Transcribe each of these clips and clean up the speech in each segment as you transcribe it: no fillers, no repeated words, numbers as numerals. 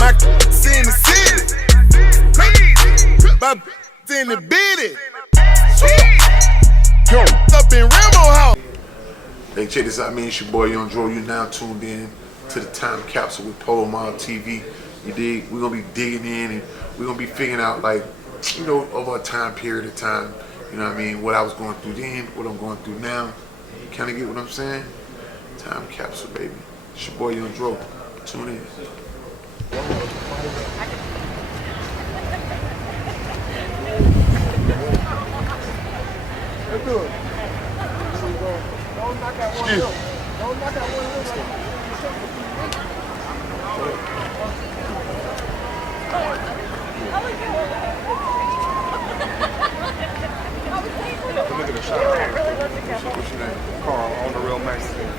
My in the city. My in the bitty. Yo, up in Rambo house. Hey, check this out, man. It's your boy Young Dro. You now tuned in to the Time Capsule with Polow TV. You dig? We're gonna be digging in and we're gonna be figuring out, like, you know, over a time period of time, you know what I mean, what I was going through then, what I'm going through now. You kinda get what I'm saying? Time Capsule, baby. It's your boy Young Dro. Tune in. Let's do it. Don't knock out one of them. Don't knock out one of them. Look at the shot. What's your name? Carl on the Real Magazine.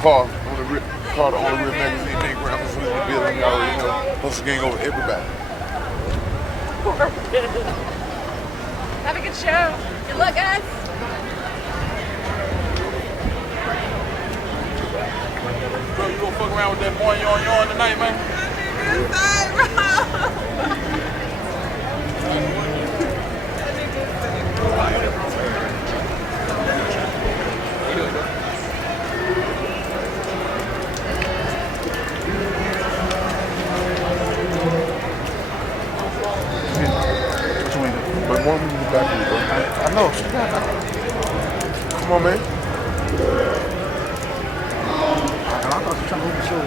Carl on the Real Magazine. Name Grandma's in the building. You already know. Hustle gang over everybody. Have a good show. Good luck, guys. Bro, you gonna fuck around with that boy yarn tonight, man? But more people back here, bro. I know. Come on, man. I thought you were trying to move the show.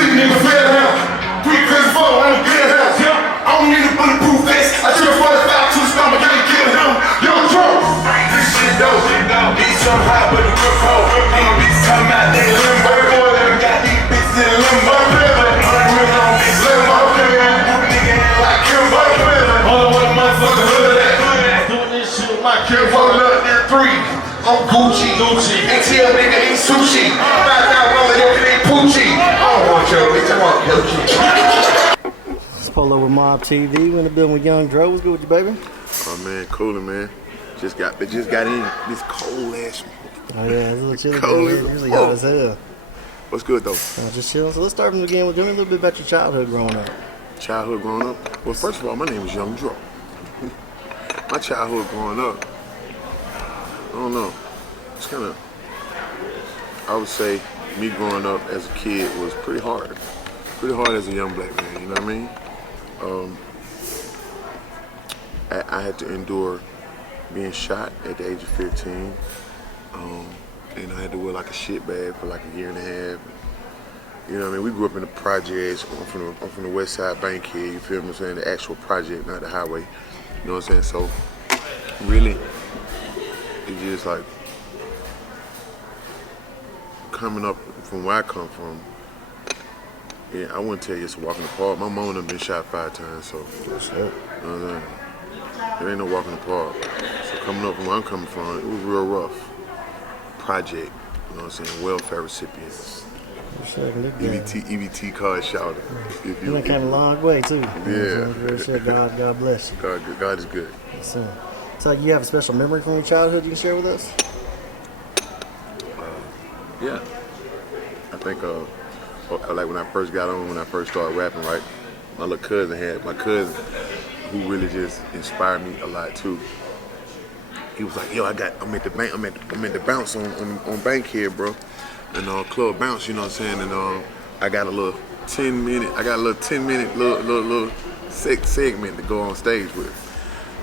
see nigga fail him. 3 crazy for on the good house. I don't need a bulletproof vest. I should have 45 to the stomach, I ain't kill him. Young Joe. This shit dope. These some hot but the grip hole. These bitches talking about they limbo. Got these bitches in limbo. I'm Gucci. Ain't tell nigga ain't sushi. 5,000 women, yo, it ain't Poochie. I don't want your bitch, I want Gucci. It's Polow with Mob TV. We're in the building with Young Dro. What's good with you, baby? Oh man, cooling, man. Just got in this cold ass. Oh yeah, it's a little chilly. Cold It's really hot as hell. What's good though? Just chilling. So let's start from the beginning. Tell me a little bit about your childhood growing up. Childhood growing up? Well, first of all, my name is Young Dro. My childhood growing up, I don't know. It's kind of, I would say, me growing up as a kid was pretty hard. Pretty hard as a young black man, you know what I mean? I had to endure being shot at the age of 15. And I had to wear like a shit bag for like a year and a half. You know what I mean? We grew up in the projects. I'm from the West Side Bank here, you feel me? I'm saying the actual project, not the highway. You know what I'm saying? So, really, it's just like, coming up from where I come from, yeah, I wouldn't tell you it's a walk in the park. My mom done been shot 5 times, so, you know what I'm saying? It ain't no walk in the park. So coming up from where I'm coming from, it was real rough. Project, you know what I'm saying? Welfare recipients. EBT card shouted. You done came a long way too. Yeah. God bless you. God is good. Yes, sir. So you have a special memory from your childhood you can share with us? Yeah. I think like when I first got on, when I first started rapping, right? My cousin who really just inspired me a lot too. He was like, yo, I'm at the bounce on Bankhead, bro. And Club Bounce, you know what I'm saying? And I got a little 10 minute little segment to go on stage with.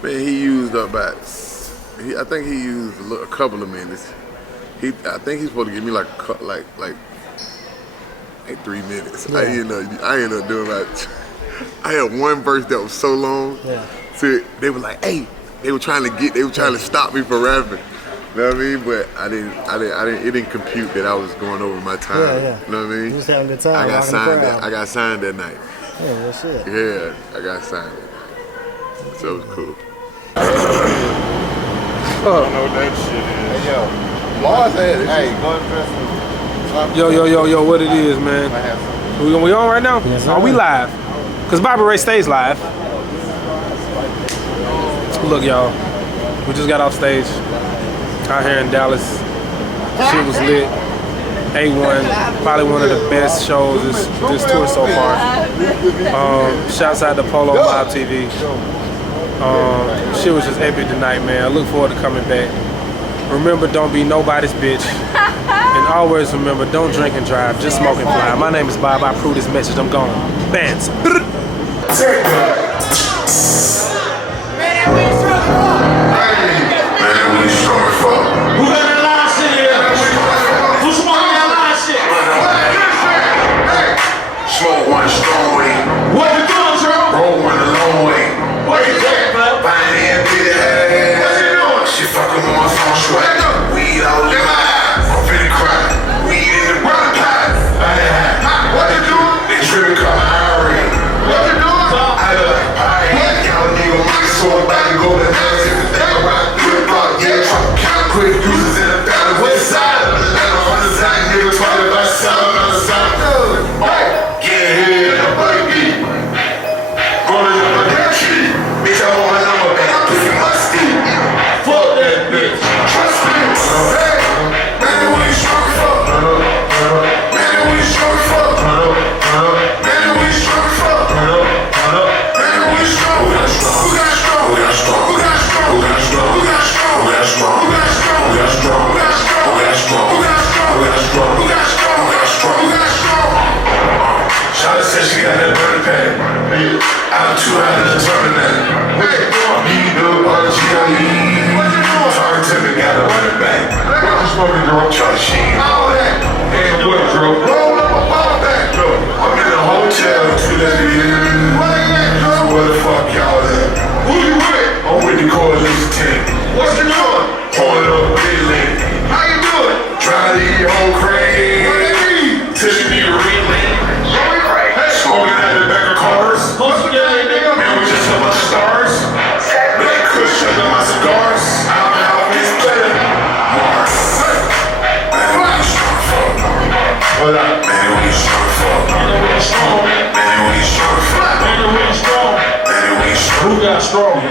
Man, he used I think he used a couple of minutes. I think he's supposed to give me like 3 minutes. Yeah. I ended up doing like, I had one verse that was so long. Yeah. So they were like, hey, they were trying to stop me from rapping. You know what I mean? But I didn't. It didn't compute that I was going over my time. Yeah. You know what I mean? You just having a good time. I got signed that night. Yeah, that's it. Yeah, I got signed that night. So it was cool. I don't know what that shit is. Hey, yo. Lars had it. Hey, go Yo, what it is, man? We on right now? Yes, we live? Because Bobby Ray stays live. Look, y'all. We just got off stage. Out here in Dallas. Shit was lit. A1, probably one of the best shows this tour so far. Shouts out to Polow Mob TV. Shit was just epic tonight, man. I look forward to coming back. Remember, don't be nobody's bitch. And always remember, don't drink and drive, just smoke and fly. My name is Bob. I approve this message. I'm gone. Bands. Smoke one strong way. What you doing, bro? Roll one a long way. What you doing, bro? Buying bitch. What you doing? She fucking with my phone swag. Weed all in my eyes. I'm finna cry. Weed in the brother pot. What you doing? They tripping call Harry. What you doing? I look like pie. Y'all nigga make it so I'm about to go to hell. If it's that around 3 o'clock, yeah. Count quick users in the battle. West side of the letter on the side. Nigga talking about selling on the side. I'm too high to determine that. I'm heating up on the GIE. Talking to me, got a running back. I'm smoking, bro. Charlie Sheen, all that. And what, bro? Roll up a ball back, bro. I'm strong?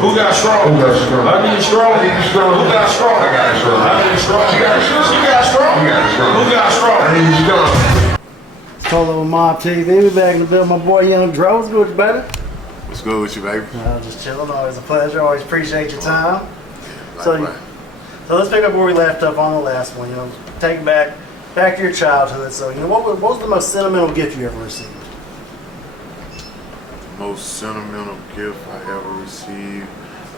Who got strong? Who got strong? I need strong. I need strong. Who got strong? I got strong. I need strong. She got strong. She got strong. You got strong. Who got strong? I need strong. Polow Mob TV, we back in the building. My boy Young Dro, what's good, baby? What's good with you, baby? Just chilling. Always a pleasure. Always appreciate your time. Likewise. So let's pick up where we left up on the last one. Take it back to your childhood. So what was the most sentimental gift you ever received? Most sentimental gift I ever received,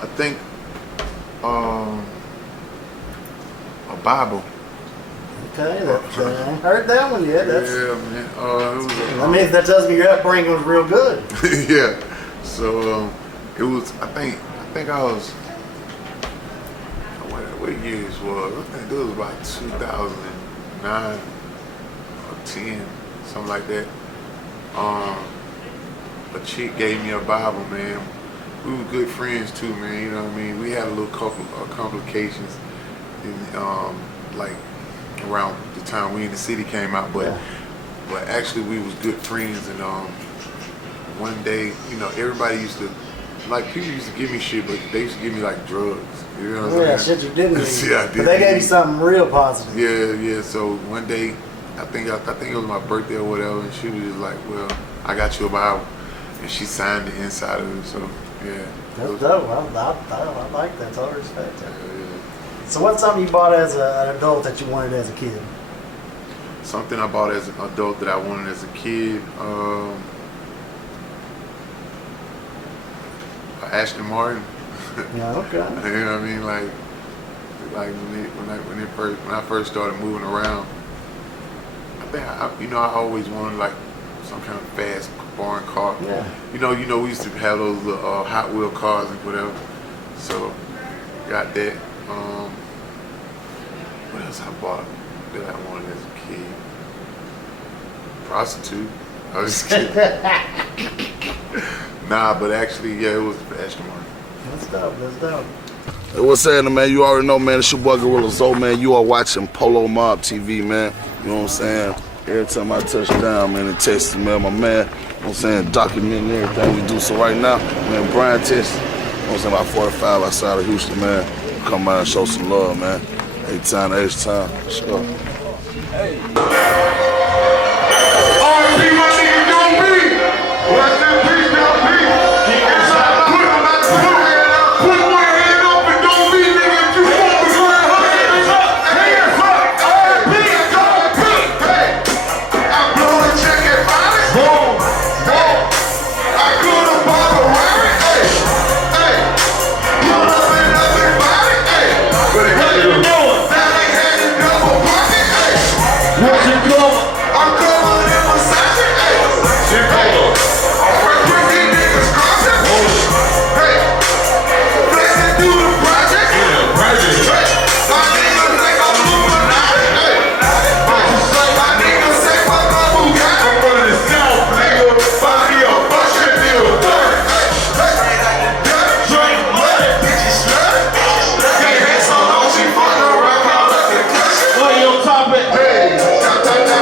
I think, a Bible. Okay, I heard that one yet. Yeah, man. That means that tells me your upbringing was real good. Yeah. So it was. I think I was. What years was? I think it was about 2009 or 10, something like that. A chick gave me a Bible, man. We were good friends too, man. You know what I mean? We had a little couple of complications, like around the time We in the City came out, but actually we was good friends. And one day, everybody used to, like, people used to give me shit, but they used to give me like drugs. You know what I'm saying? Shit you didn't need. See, I did. But they gave you something real positive. Yeah. So one day, I think it was my birthday or whatever, and she was just like, "Well, I got you a Bible," and she signed the inside of it. So yeah. That's dope. I like that. Total respect. Yeah. So what's something you bought as an adult that you wanted as a kid? Something I bought as an adult that I wanted as a kid. Aston Martin. Yeah. Okay. You know what I mean? Like when I first started moving around, I think I always wanted like some kind of fast foreign car. Yeah. We used to have those little, Hot Wheel cars and whatever. So got that. What else I bought that I wanted as a kid? Prostitute. I was just kidding. Nah, but actually, yeah, it was Aston Martin. That's dope. Hey, what's happening, man? You already know, man. It's your boy Gorilla Zoe, man. You are watching Polow Mob TV, man. You know what I'm saying? Every time I touch down, man, in Texas, man, my man, you know what I'm saying, documenting everything we do. So right now, man, Brian, Texas, you know what I'm saying, about 45 outside of Houston, man. Come by and show some love, man. Anytime, every time. Sure. Hey. R.I.P. my nigga Don't Be. Rest in peace, Don't Be. Put one hand up and Don't Be, nigga. If you want to go ahead, hands up. R.I.P. Don't Be. Hey. I blow a check at violence. Boom. I could have bought a rabbit. Hey. Pull up and everybody. Hey. What you doing? Now they had a double pocket. Hey. What you doing? I'm covered in Versace. Hey. She Polow. I'm working these niggas crossing. Hey. Flexing through the project. Yeah, project. Hey. My niggas think I'm Illuminati. Hey. My niggas say fuck up Bugatti. I'm running the south, nigga. Find me a bus and deal with dirt. Drink money. Bitches slutty. Can't have so long, she fucking around, call up the cushion. What you on top of? Hey.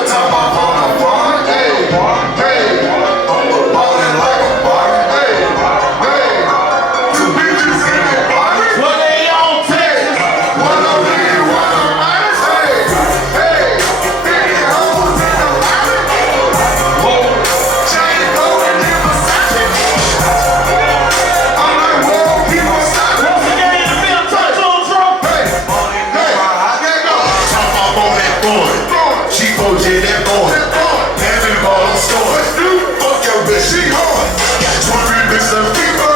Top off on the bar. Hey. Ballin' like a bar. Hey. Two bitches in the party. What they on Texas? One of them, one of mine. Hey. 50 hoes in the lobby. Whoa. Chain going in Versace. I'm like, whoa, people stop. Once again, in the middle, touch on drum. Hey. There go. Top off on that boy. She OJ that boy. Having ball on store. Fuck your bitch, she hard. Got 23 bitches and fever.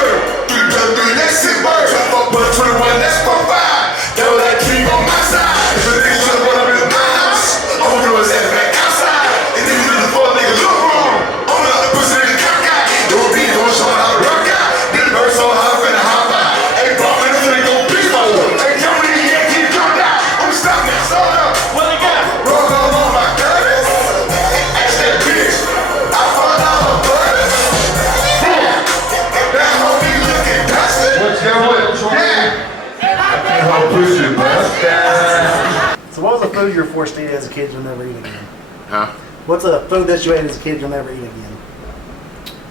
3+3, that's it, bird. Trap up, but 21, that's for 5. That was that king on my side. If a nigga tryna run up in my house, I'm gonna throw his ass back outside. And then you the fuck nigga look wrong. I'm gonna the pussy in the cock out. Don't be don't show how to rock out. This bird so high, I'm finna hop out. Hey, bro, man, I'm finna go beat my wood. Hey, come in here, keep dropped out. I'm stopping that soda. What they got? Roll on my curtains. Ask that bitch. I fucked all the buttons. That hoe be looking dusty. What's that what? Yeah. How pussy bust. So what was a food you were forced to eat as a kid you'll never eat again? Huh? What's a food that you ate as a kid you'll never eat again?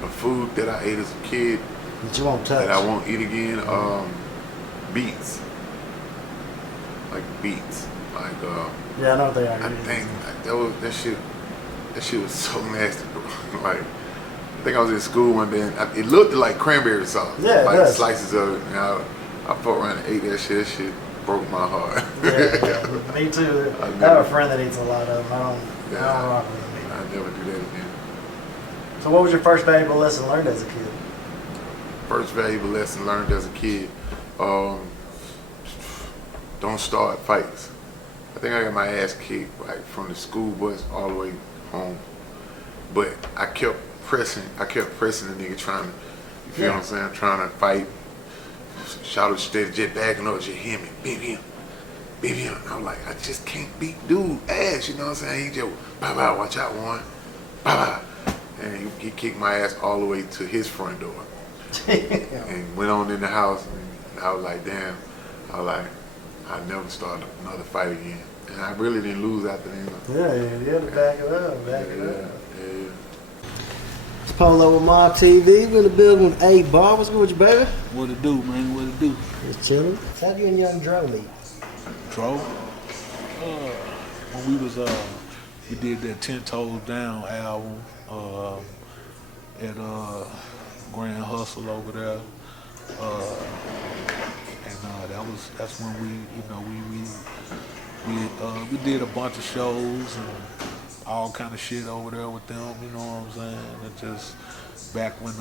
A food that I ate as a kid That you won't touch. that I won't eat again. Beets. Like beets. Like Yeah, I know what they are. I think that shit was so nasty. Like I think I was in school one day and it looked like cranberry sauce. Yeah, it like does. slices of it. And I fucked around and ate that shit. That shit broke my heart. Yeah, me too. I have a friend that eats a lot of them. I don't rock with them. I'd never do that again. So what was your first valuable lesson learned as a kid? First valuable lesson learned as a kid, don't start fights. I think I got my ass kicked like from the school bus all the way home. But I kept pressing the nigga trying to, you feel what I'm saying, trying to fight. Shout out to jet backing up, just hit me, beat him. And I'm like, I just can't beat dude ass, you know what I'm saying? He just, bye, watch out one, bye. And he kicked my ass all the way to his front door. And went on in the house, and I was like, damn. I was like, I never start another fight again. And I really didn't lose after that. Yeah, you had to back it up, Yeah. It's Polow with Mob TV. We're in the building with A-Ball. What's good with you, baby? What it do, man? What it do? Just chilling. How do you and Young Dro meet? Dro? When we was we did that 10 Toes Down album at Grand Hustle over there. That's when we did a bunch of shows and all kind of shit over there with them, you know what I'm saying? And just back when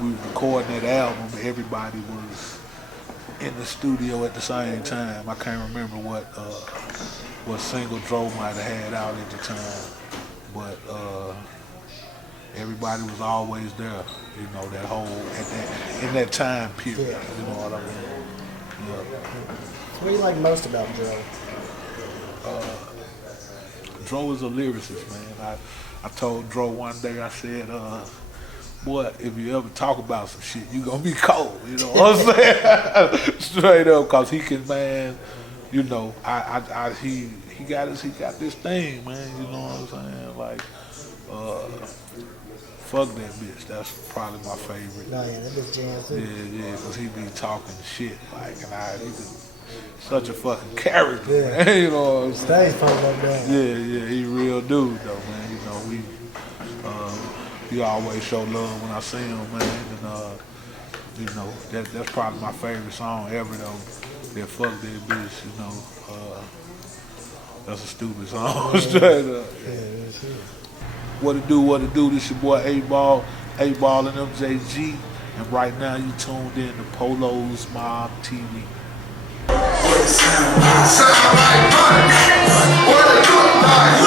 we were recording that album, everybody was in the studio at the same time. I can't remember what single Dro might have had out at the time, but everybody was always there, you know, in that time period, you know what I mean? Yeah. So what do you like most about Dro? Dro is a lyricist, man. I told Dro one day, I said, boy, if you ever talk about some shit, you gonna be cold, you know what I'm saying? Straight up, cause he can, man, you know, he got this thing, man, you know what I'm saying? Like, fuck that bitch. That's probably my favorite. Oh yeah, that bitch jam too. Yeah, cause he be talking shit, like, and he's such a fucking character, Yeah. man, you know what I'm saying? Stay pumped up down. Yeah, he real dude though, man. You know, he always show love when I see him, man. And you know, that's probably my favorite song ever though. That fuck that bitch, you know. That's a stupid song, straight up. Yeah, that's it. What it do? This your boy A-Ball and MJG, and right now you tuned in to Polow's Mob TV. Sound like money. What it look like?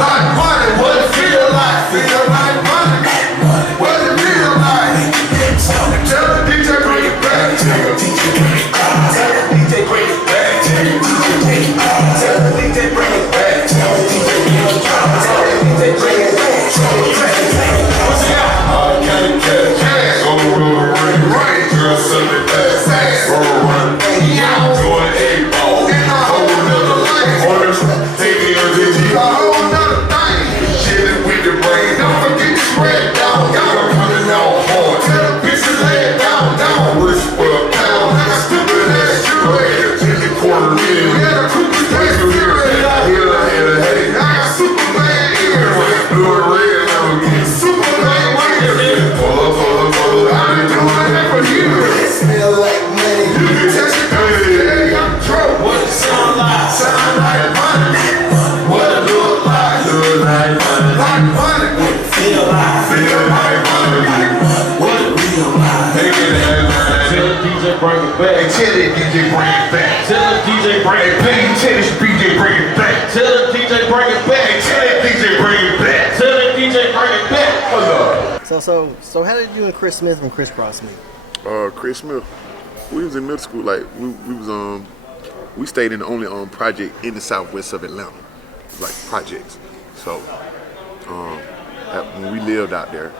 Like money. What it feel like? Feel like money. What it feel like? Tell the DJ bring it back. Tell the DJ bring it back. Tell the DJ bring it back. Tell the DJ bring it back. Tell the DJ bring it back. Tell the DJ bring it back. What's it got? All kind of cash. Go right. Girl, send it back. Run. Doing A-Ball. In a whole nother life. Take me on DG. A whole nother thing. Shit is with the brain. Don't forget to spread down. Got them coming out hard. Tell the bitches lay it down. Wrist for a pound. Like a stupid ass shooter. In the quarter in. Yeah, the Cooper's place for here. Hey. I got Superman ears. Blue and red. I'm getting Superman ears. Pull up. I've been doing that for years. Smell like money. You can test it. What it sound like? Sound like money. What it look like? Look like money. Like money. What it feel like? Feel like money. What it real like? Make it that money. Tell the DJ bring it back. Tell the DJ bring it back. Tell the DJ bring it back. Tell the DJ bring it back. Tell the DJ bring it back. Tell the DJ bring it back. Tell the DJ bring it back. So how did you and Chris Smith and Chris Cross meet? Chris Smith, we was in middle school, like we stayed in the only project in the southwest of Atlanta, like projects. So when we lived out there,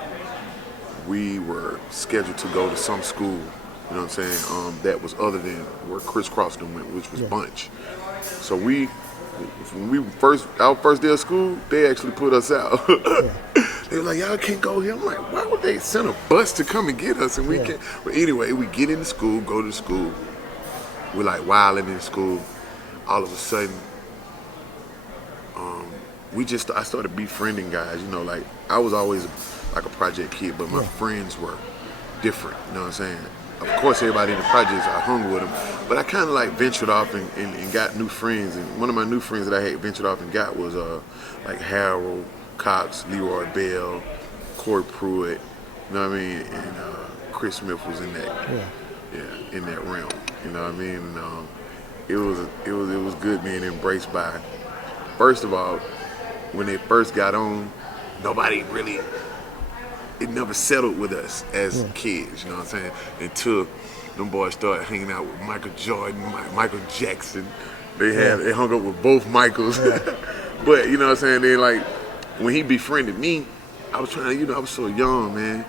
we were scheduled to go to some school, you know what I'm saying, that was other than where Chris Croston went, which was Bunch. So when our first day of school, they actually put us out. They were like, y'all can't go here. I'm like, why would they send a bus to come and get us and we can't? But anyway, we get into school, go to school. We're like wilding in school. All of a sudden, I started befriending guys. You know, like I was always like a project kid, but my friends were different. You know what I'm saying? Of course, everybody in the projects, I hung with them, but I kind of like ventured off and got new friends. And one of my new friends that I had ventured off and got was like Harold Cox, Leroy Bell, Corey Pruitt. You know what I mean? And Chris Smith was in that, in that realm. You know what I mean? And, it was good being embraced by. First of all, when they first got on, it never settled with us as kids, you know what I'm saying? Until them boys started hanging out with Michael Jordan, Michael Jackson. They hung up with both Michaels. But you know what I'm saying? Then like when he befriended me, I was trying to, I was so young, man.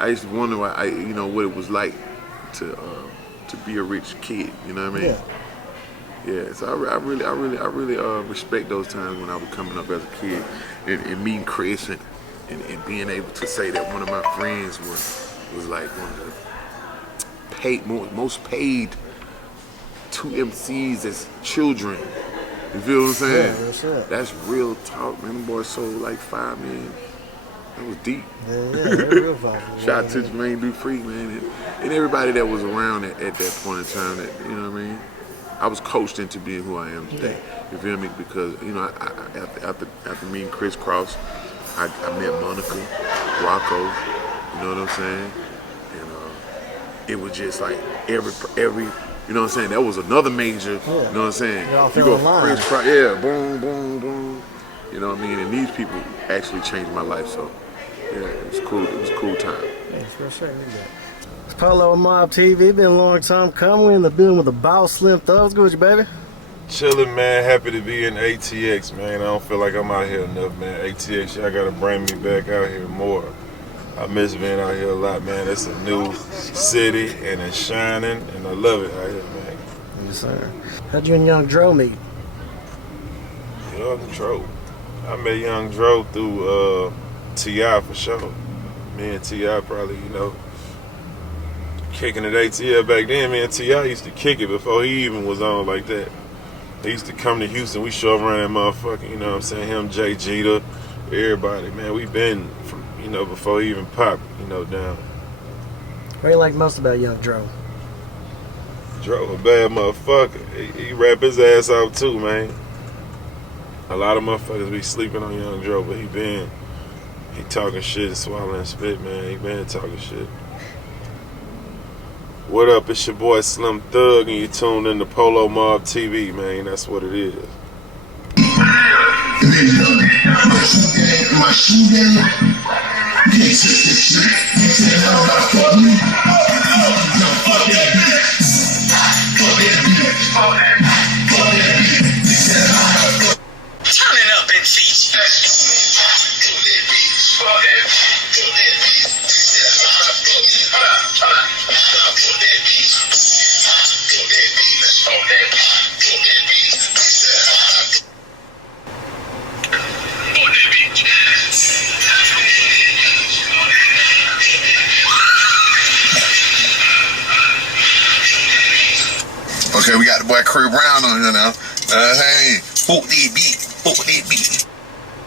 I used to wonder what it was like to be a rich kid, you know what I mean? Yeah, so I really respect those times when I was coming up as a kid and meeting Chris and being able to say that one of my friends was like one of the most paid two MCs as children. You feel what I'm saying? Yeah, that's real talk, man. Them boys sold like $5 million. That was deep. Real vibe. Shout out to Jermaine Dupree, man, and everybody that was around at that point in time. That, you know what I mean? I was coached into being who I am today. You feel me? Because after me and Chris Cross, I met Monica, Rocco. You know what I'm saying? And it was just like every. You know what I'm saying? That was another major. You know what I'm saying? You go from Chris Cross, boom, boom, boom. You know what I mean? And these people actually changed my life. So yeah, it was cool. It was a cool time. Yeah, for sure. It's Polow Mob TV. Been a long time coming. We're in the building with the Boss Slim Thugs. Good with you, baby. Chilling, man. Happy to be in ATX, man. I don't feel like I'm out here enough, man. ATX, y'all gotta bring me back out here more. I miss being out here a lot, man. It's a new city and it's shining, and I love it out here, man. Yes, sir. How'd you and Young Dro meet? Young Dro. I met Young Dro through T.I. for sure. Me and T.I. probably, kicking at ATL back then. Me and T.I. used to kick it before he even was on like that. He used to come to Houston. We show around that motherfucker, you know what I'm saying? Him, Jay Jeter, everybody, man. We been from, before he even popped, down. What do you like most about Young Dro? Dro a bad motherfucker. He rap his ass out too, man. A lot of motherfuckers be sleeping on Young Dro, but he talking shit, swallowing spit, man. He been talking shit. What up? It's your boy Slim Thug, and you tuned in to Polow Mob TV, man. That's what it is. Turn it up in Fiji. Okay, we got the boy Curry Brown on here now. Hey, boot that beat, boot that beat.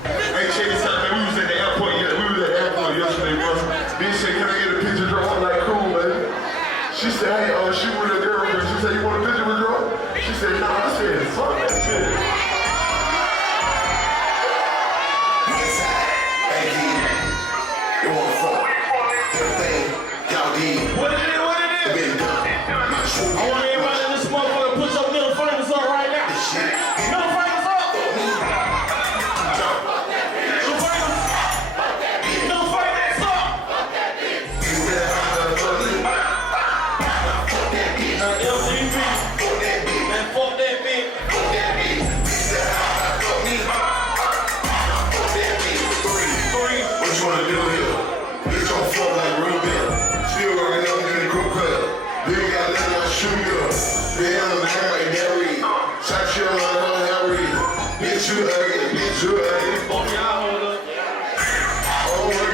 Hey, check this out, man. We was at the airport. We was at the airport yesterday, bro. Bitch said, "Can I get a picture, Dro?" I'm like, "Cool, man." She said, "Hey, she with a girlfriend." She said, "You want a picture with Dro?" She said, "Nah." I said, "Fuck that shit." What it is? I want everybody in this motherfucker to put your middle fingers up right now. Middle fingers up. Middle fingers up. LTV. Man, fuck that bitch. What you wanna do here? Bitch, don't fuck like real big. Still running up in the group club. They got let us shoot up. They on the track like Harry. Shot you on Harry. Bitch, you ugly. Bitch, you ugly. Fuck y'all, hold up. Oh,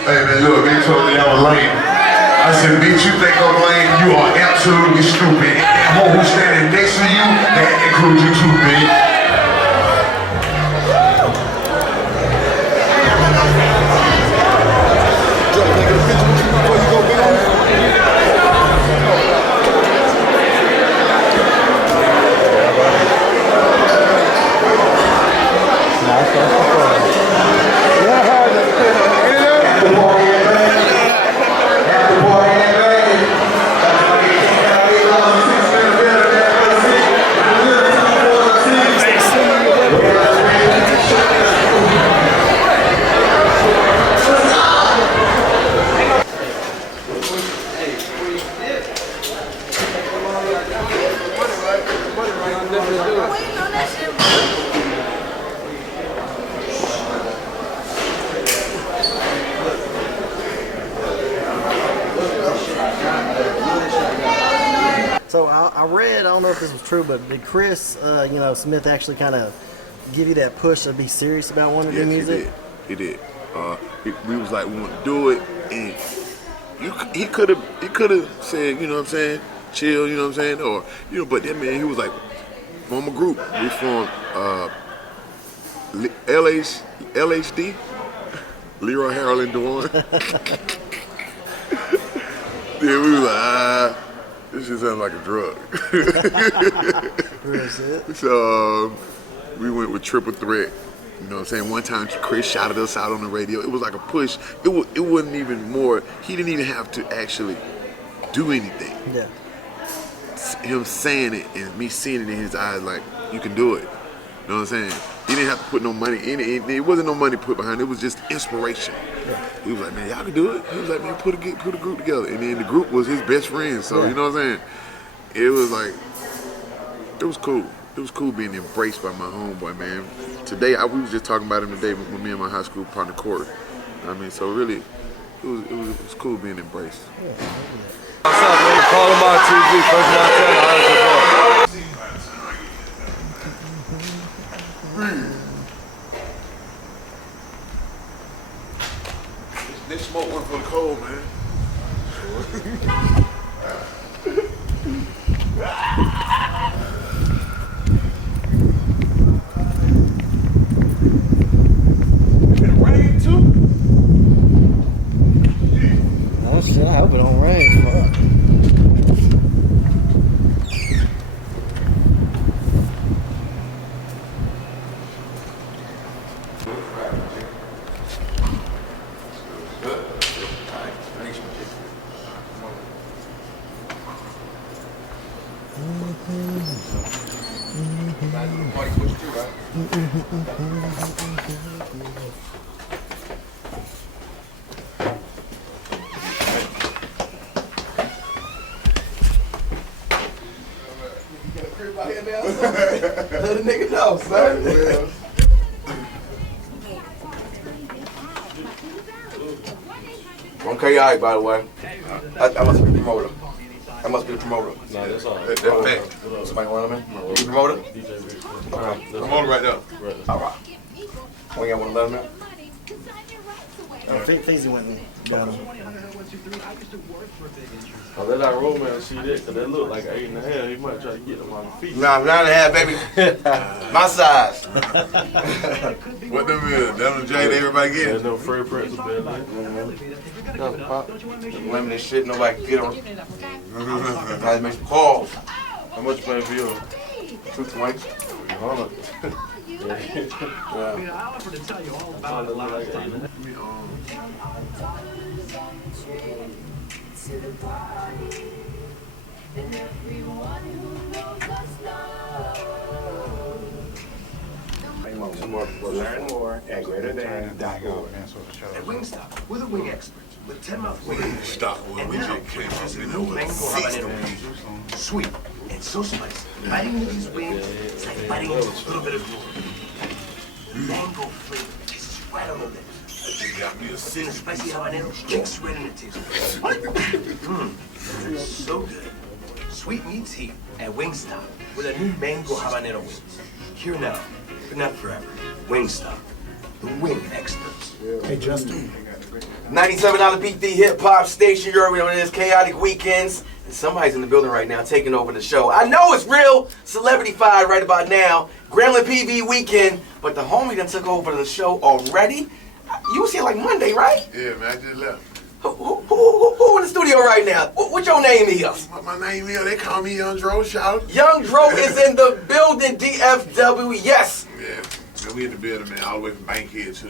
Hey man, look, they told me I was lame. I said, bitch, you think I'm lame? You are absolutely stupid. And that hoe who's standing next to you, that includes you too, bitch. So I read, I don't know if this was true, but did Chris, Smith actually kind of give you that push to be serious about wanting to do music? He did. We was like, we want to do it, and he could have said, you know what I'm saying, chill, you know what I'm saying, or but that man, he was like, form a group. We formed LHD, Leroy, Harold, and Dewan. Then we was like, this shit sounds like a drug. So we went with Triple Threat. You know what I'm saying? One time Chris shouted us out on the radio. It was like a push. It wasn't even more. He didn't even have to actually do anything. Yeah. Him saying it and me seeing it in his eyes, like, you can do it. You know what I'm saying? He didn't have to put no money in it. It wasn't no money put behind it. It was just inspiration. Yeah. He was like, man, y'all can do it. He was like, man, put a group together. And then the group was his best friend. So, you know what I'm saying? It was like, it was cool. It was cool being embraced by my homeboy, man. Today, we was just talking about him today with me and my high school partner, Corey. I mean, so really, it was cool being embraced. What's up, man? Polow TV, first Montana, This smoke one for the cold, man. Rain too? Oh shit, I hope it don't rain. Fuck. Let a nigga know, son. Okay, all right, by the way. I must be the promoter. I must be the promoter. No, that's all. That's fact. Somebody want him in? You promoter? Promoter right now. All right. We got one of them, man? Feezy went and got him. Oh, let our roll man see that, because that look like 8.5. He might try to get them on the feet. Nah, 9.5, baby. My size. What them is? Them Jade everybody get There's it. no Fred Prince of Bel Air. Women and shit, nobody can get them. Gotta make some calls. How much you paying for yours? 220. Yeah. Yeah. I offered to tell you all about it last time. Learn more at greaterthan.com. At Wingstop, we're the wing experts with 10-month wing. Stop. When we just came out, we know what Habanero. Sweet and so spicy. Biting into these wings, it's like biting into a little bit of glory. Mango flavor tastes right on the lips. got me a And the spicy habanero kicks right in the taste. So good. Sweet meets heat at Wingstop with a new mango habanero wings. Here now, but not forever. Wingstop, the wing experts. Hey, Justin. $97 Beat the Hip Hop Station. You already know it is Chaotic Weekends. And somebody's in the building right now taking over the show. I know it's real celebrity-fied right about now. Gremlin PV weekend. But the homie that took over the show already. You was here like Monday, right? Yeah, man, I just left. Who in the studio right now? What your name is? My name is, they call me Young Dro, shout out. Young Dro is in the building, DFW, yes. Yeah, man, we in the building, man, all the way from Bankhead to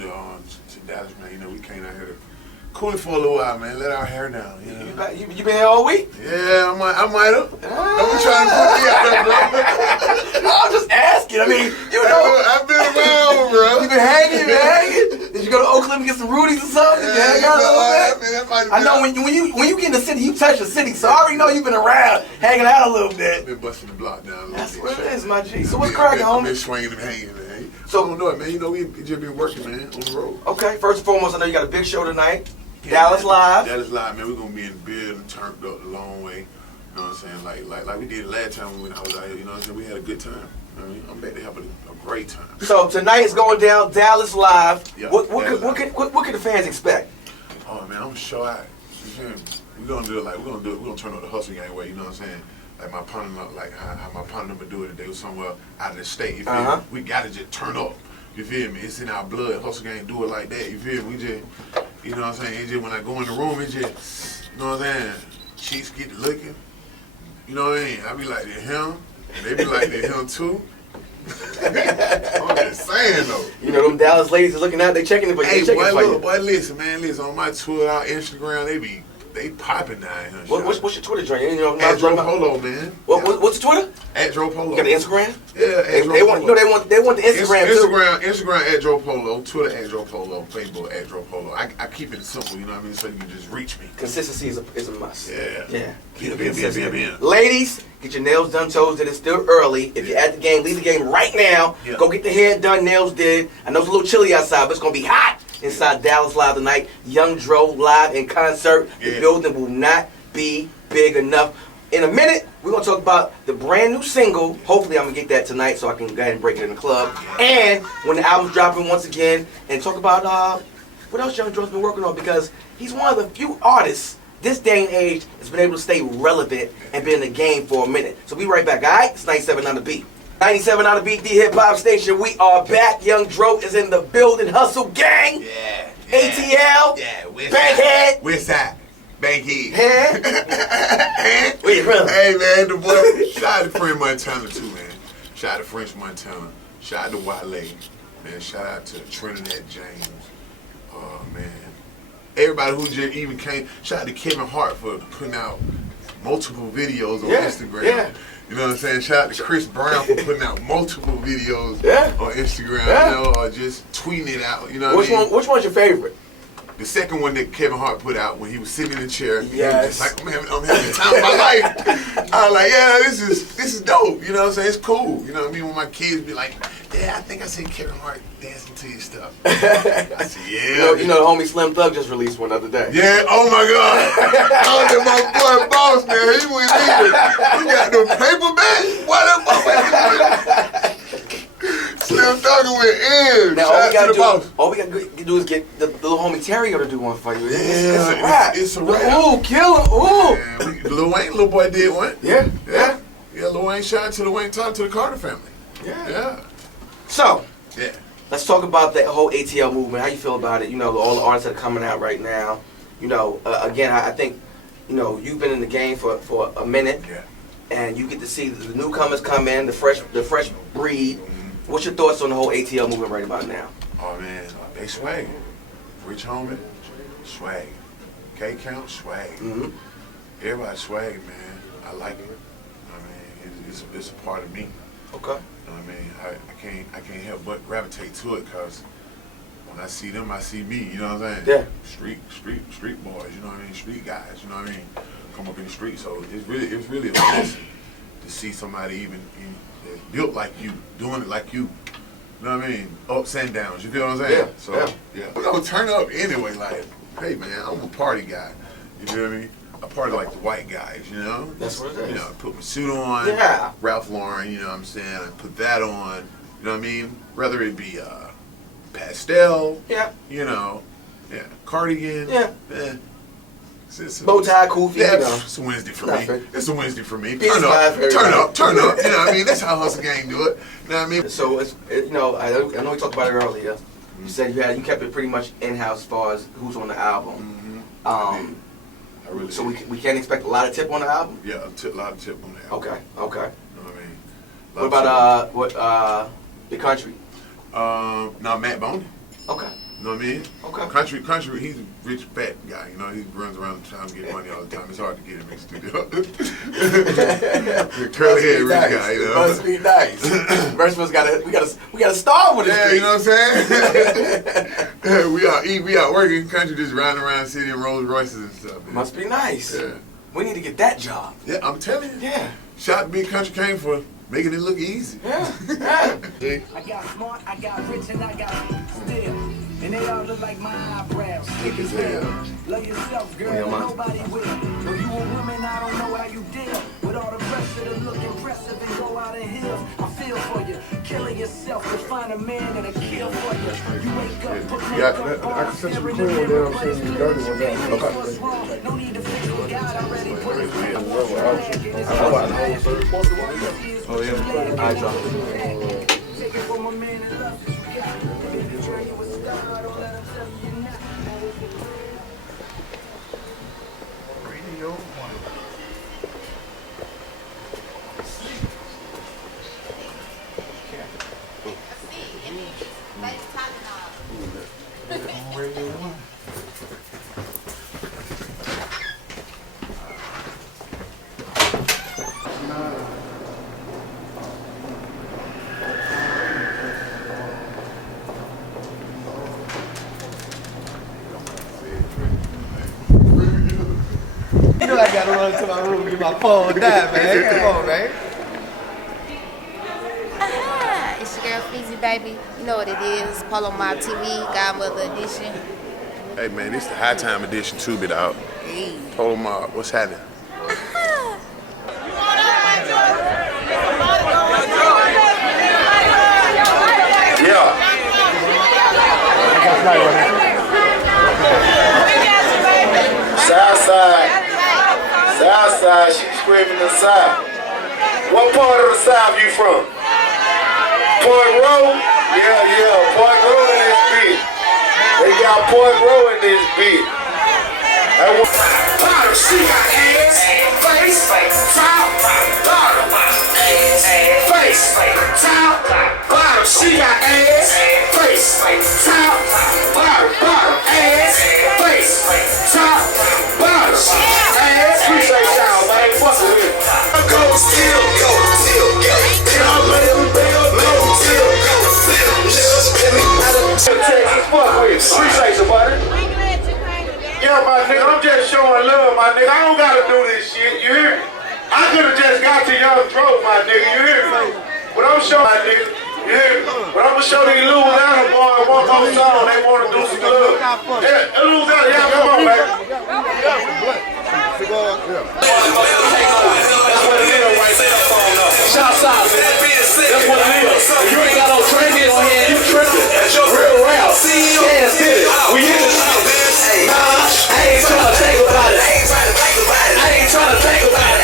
Dallas, man. You know, we came out here to cool it for a little while, man. Let our hair down, you know. You been here all week? Yeah, I might have. Don't be trying to put me out there, bro. I'm just asking. I mean, you know. I've been around, bro. You been hanging? Did you go to Oakland and get some Rudies or something? Yeah, hang out a little bit? I know when you get in the city, you touch the city, so I already know you've been around, hanging out a little bit. I've been busting the block down a little bit. That's what it is, my G. So what's cracking, homie? I've been swinging and hanging, man. So I don't know it, man. You know, we just been working, man, on the road. Okay, first and foremost, I know you got a big show tonight. Yeah, Dallas Live. Dallas Live, man. We're gonna be in the building, turned up the long way. You know what I'm saying? Like we did last time when I was out here. You know what I'm saying? We had a good time. I mean, I'm back to have a great time. So tonight is going down, Dallas Live. Yeah, what can the fans expect? Oh man, I'm sure we're gonna do it like we're gonna turn up the hustle gang way. You know what I'm saying? Like my partner, like how my partner would do it. They was somewhere out of the state. You feel me? We gotta just turn up. You feel me? It's in our blood. Hustle gang do it like that. You feel me? We just, you know what I'm saying? It's just when I go in the room, it's just, you know what I'm saying? Cheeks get looking. You know what I mean? I be like, they're him. And they be like, they're him too. I'm just saying though. You know them Dallas ladies are looking out, they checking it, but hey, they checking boy, look, boy, listen, man, listen. On my Twitter, our Instagram, they popping down here. What's your Twitter joint? You know, at Dro Polow, man. What's your Twitter? At Dro Polow. You got the Instagram? Yeah, at Dro they want, Polow. you know, they want the Instagram too. Instagram at Dro Polow, Twitter at Dro Polow, Facebook at Dro Polow. I keep it simple, you know what I mean, so you can just reach me. Consistency is a must. Yeah. Keep it consistent. Ladies, get your nails done, toes did. It's still early. If you're at the game, leave the game right now. Yeah. Go get the hair done, nails did. I know it's a little chilly outside, but it's gonna be hot inside Dallas Live tonight. Young Dro live in concert. The building will not be big enough. In a minute, we're going to talk about the brand new single. Hopefully, I'm going to get that tonight so I can go ahead and break it in the club. And when the album's dropping once again, and talk about what else Young Dro's been working on, because he's one of the few artists this day and age that's been able to stay relevant and been in the game for a minute. So be right back, all right? It's 97 on the beat. 97 on the beat, the hip hop station. We are back. Young Dro is in the building. Hustle gang. Yeah. ATL. Yeah. Bankhead. Where's that? Bankhead. Where you from? Hey man, the boy. Shout out to French Montana too, man. Shout out to French Montana. Shout out to Wale. Man, shout out to Trinidad James. Oh man. Everybody who just even came. Shout out to Kevin Hart for putting out multiple videos on Instagram. Yeah. You know what I'm saying? Shout out to Chris Brown for putting out multiple videos on Instagram, you know, or just tweeting it out. You know what I mean? Which one's your favorite? The second one that Kevin Hart put out when he was sitting in the chair, yes. he was just like, I'm having the time of my life. I was like, yeah, this is dope. You know what I'm saying? It's cool. You know what I mean? When my kids be like, yeah, I think I seen Kevin Hart dancing to your stuff. I said, yeah. You know the homie Slim Thug just released one the other day. Yeah, oh my God. Oh, my boy Boss, man. He was even. He got the paperback. What up, Slim Thug went in. Now all we gotta do is get the little homie Terrio to do one for you. It's a rap. It's a rap. Ooh, kill him. Ooh. Man, Lil Wayne, little boy did one. Yeah. Lil Wayne shout out to the Wayne talk to the Carter family. Yeah. So, let's talk about that whole ATL movement. How you feel about it? You know, all the artists that are coming out right now. You know, again, I think, you know, you've been in the game for a minute. Yeah. And you get to see the newcomers come in, the fresh breed. What's your thoughts on the whole ATL movement right about now? Oh man, they swag. Rich homie, swag. K Count, swag. Everybody swag, man. I like it. I mean, it's a part of me. Okay. You know what I mean? I can't help but gravitate to it, because when I see them, I see me. You know what I'm saying? Yeah. Street boys. You know what I mean? Street guys. You know what I mean? Come up in the street. So it's really a blessing to see somebody even built like you, doing it like you. You know what I mean? Ups and downs. You feel what I'm saying? Yeah. So we're gonna turn up anyway. Like, hey man, I'm a party guy. You feel what I mean? I party like the white guys. You know? That's what it is. You know, I put my suit on. Yeah. Ralph Lauren. You know what I'm saying? I put that on. You know what I mean? Whether it be pastel. Yeah. You know, Yeah, cardigan. Yeah. Bow tie, koofy. Yeah, You know. it's a Wednesday for Not me. fair. It's a Wednesday for me. It's Turn up, not fair. turn up, turn up. You know what I mean? That's how Hustle Gang do it. You know what I mean? So it's you know I know we talked about it earlier. You said you kept it pretty much in house as far as who's on the album. So we can expect a lot of tip on the album. Yeah, a lot of tip on the album. Okay. You know what I mean? What about the country? No, Matt Boney. Okay. You know what I mean? Okay. Country, he's a rich fat guy. You know, he runs around trying to get money all the time. It's hard to get him in the studio. Curly haired rich guy, you know. Must be nice. First of all, we gotta start with it. Yeah, you know what I'm saying? we out working country, just riding around the city in Rolls Royces and stuff. Man. Must be nice. Yeah. We need to get that job. Yeah, I'm telling you. Yeah. Shot Big Country came for making it look easy. Yeah. I got smart, I got rich, and I got still. And they all look like my eyebrows. Thick as hell. Love yourself, girl. Nobody will. Though you a woman, I don't know how you deal with all the pressure to look impressive and go out in heels. I feel for you. Killing yourself to find a man that'll kill for you. You wake up, put makeup on, I can set some staring cool in the there. mirror, I'm but saying it's you clear dirty that one you there. can't fix what's wrong. No need to fix what God already put in front of you. Oh yeah. I dropped it. Take it from a man that loves you. If the journey was star, don't let him tell you you're not. Radio 1. Radio 1. You know I gotta run to my room and get my phone down, man. Come on, man. It's your girl Feezy, baby. You know what it is. Polow Mob TV, Godmother Edition. Hey man, this is the High Time Edition tube it out. Hey. Polow Mob, what's happening? Yeah. Southside, she's screaming the South. What part of the South you from? Point Row? Yeah, Point Row in this bitch. They got Point Row in this bitch. Bottom, she got ass, face, top, bottom, ass, face, top, bottom, she got ass, face, top, bottom, ass, face, top, bottom, ass. Appreciate y'all, man. Fuck with it. Go still, go till, go. Y'all let them build, go till, go till. Texas, fuck with it. Appreciate you, buddy. Yeah, my nigga, I'm just showing love, my nigga. I don't gotta do this shit, you hear me? I could've just got to Young Dro, my nigga, you hear me? But I'm showing my nigga, you hear me? But I'm gonna show these Louisiana boys one more song, they wanna do some love. Yeah, Louisiana, y'all come on, man. That's what it is right there. Shouts out, man. That's what it is. If you ain't got no training on here, you tripping. Real rap. Kansas City. We in this house. I ain't trying to think about it. I ain't trying to think about it.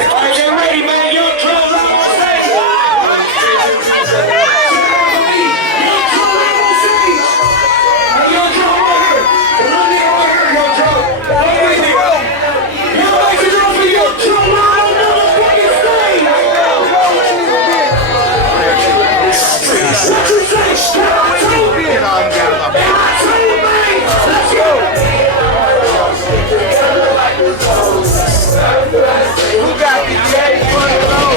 Alright, get ready, man. Young Dro live on stage. Young Dro right here. Young nigga right here, Young Dro. You like to go for Young Dro live on the fucking stage. What you say? Straight to me. Let's go. Who got DJ Polow?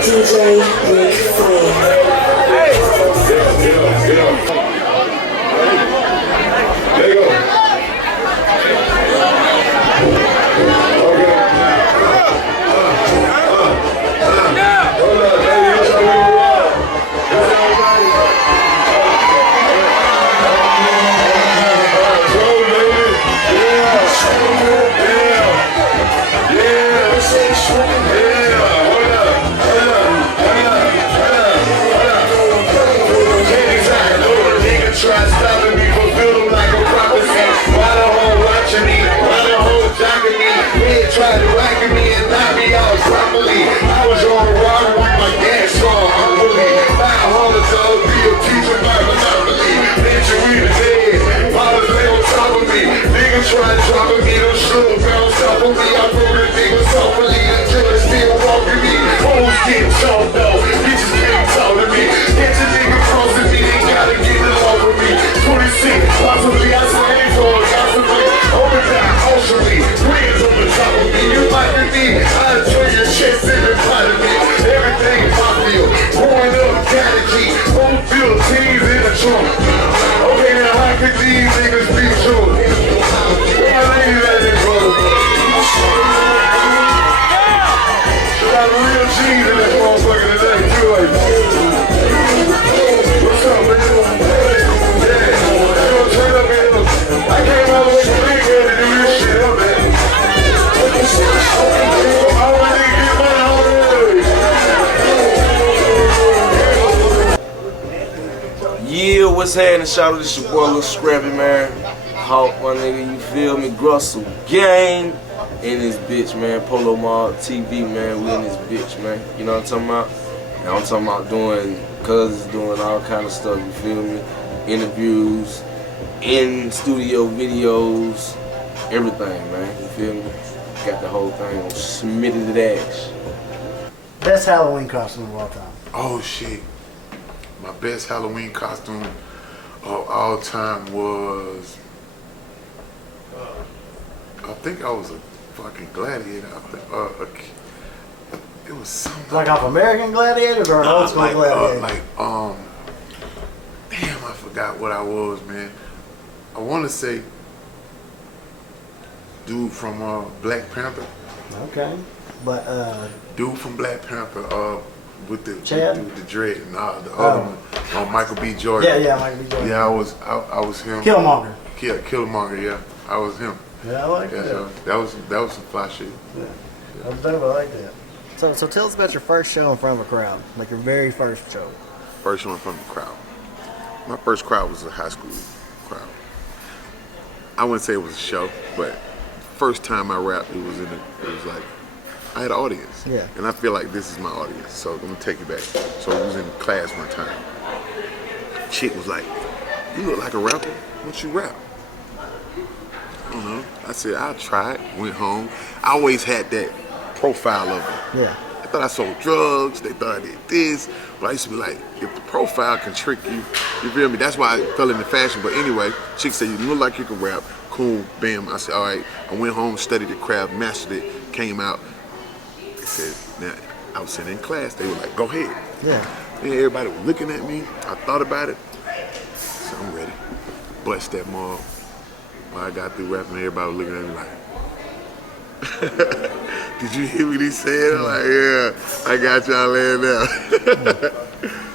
DJ Rick Flair. There you go. Yeah, what's happening? Shout out to your boy Lil Scrappy, man. Hawk, my nigga, you feel me? Grussel gang in this bitch, man. Polow Mob TV, man. We in this bitch, man. You know what I'm talking about? And I'm talking about doing cousins, doing all kind of stuff, you feel me? Interviews, in studio videos, everything, man. You feel me? Got the whole thing on Smitty the Dash. Best Halloween costume of all time. Oh shit. My best Halloween costume of all time was, I think I was a fucking gladiator. It was something Like off American Gladiators or an old school Gladiator? Damn, I forgot what I was, man. I want to say dude from Black Panther. Okay, but dude from Black Panther with the Chad? with the dread and the other one, Michael B. Jordan. Yeah, Michael B. Jordan. Yeah, I was him. Killmonger. Killmonger. Yeah, I was him. Yeah, I like that. So that was some fly shit. Yeah, that's dope. I like that. So tell us about your first show in front of a crowd, like your very first show. First show in front of a crowd. My first crowd was a high school crowd. I wouldn't say it was a show, but first time I rapped, it was like I had an audience. Yeah. And I feel like this is my audience, so I'm gonna take it back. So I was in class one time. Chick was like, "You look like a rapper. What you rap?" I don't know. I said, "I'll try it." Went home. I always had that profile of it. Yeah. I thought I sold drugs. They thought I did this. But I used to be like, if the profile can trick you, you feel me? That's why I fell into fashion. But anyway, chick said, "You look like you can rap." Cool, bam. I said, all right. I went home, studied the craft, mastered it, came out. They said, now, I was sitting in class. They were like, go ahead. Yeah. And everybody was looking at me. I thought about it. So I'm ready. Bust that mug. When I got through rapping, everybody was looking at me like, did you hear what he said? I'm like, yeah, I got y'all laying down.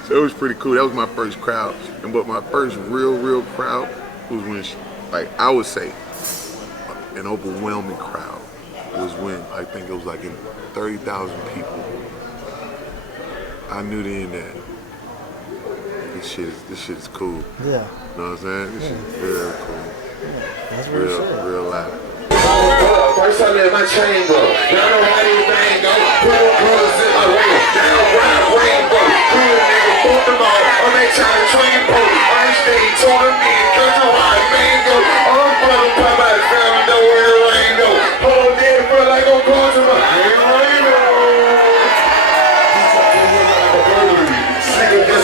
So it was pretty cool. That was my first crowd. But my first real crowd was when, like, I would say an overwhelming crowd was when I think it was like in 30,000 people. I knew then that this shit is cool. Yeah. You know what I'm saying? This shit is real cool. That's real live. First I let my chain go. Y'all know how these things go. Put on colors in my ring. Now ride rainbow. Cool nigga, fuck them all. On that time train boat. I ain't stay told me. Country ride mango. I'm brother pop out the family. Know where the rain go. Hold dead bro like on cars in my rainbow.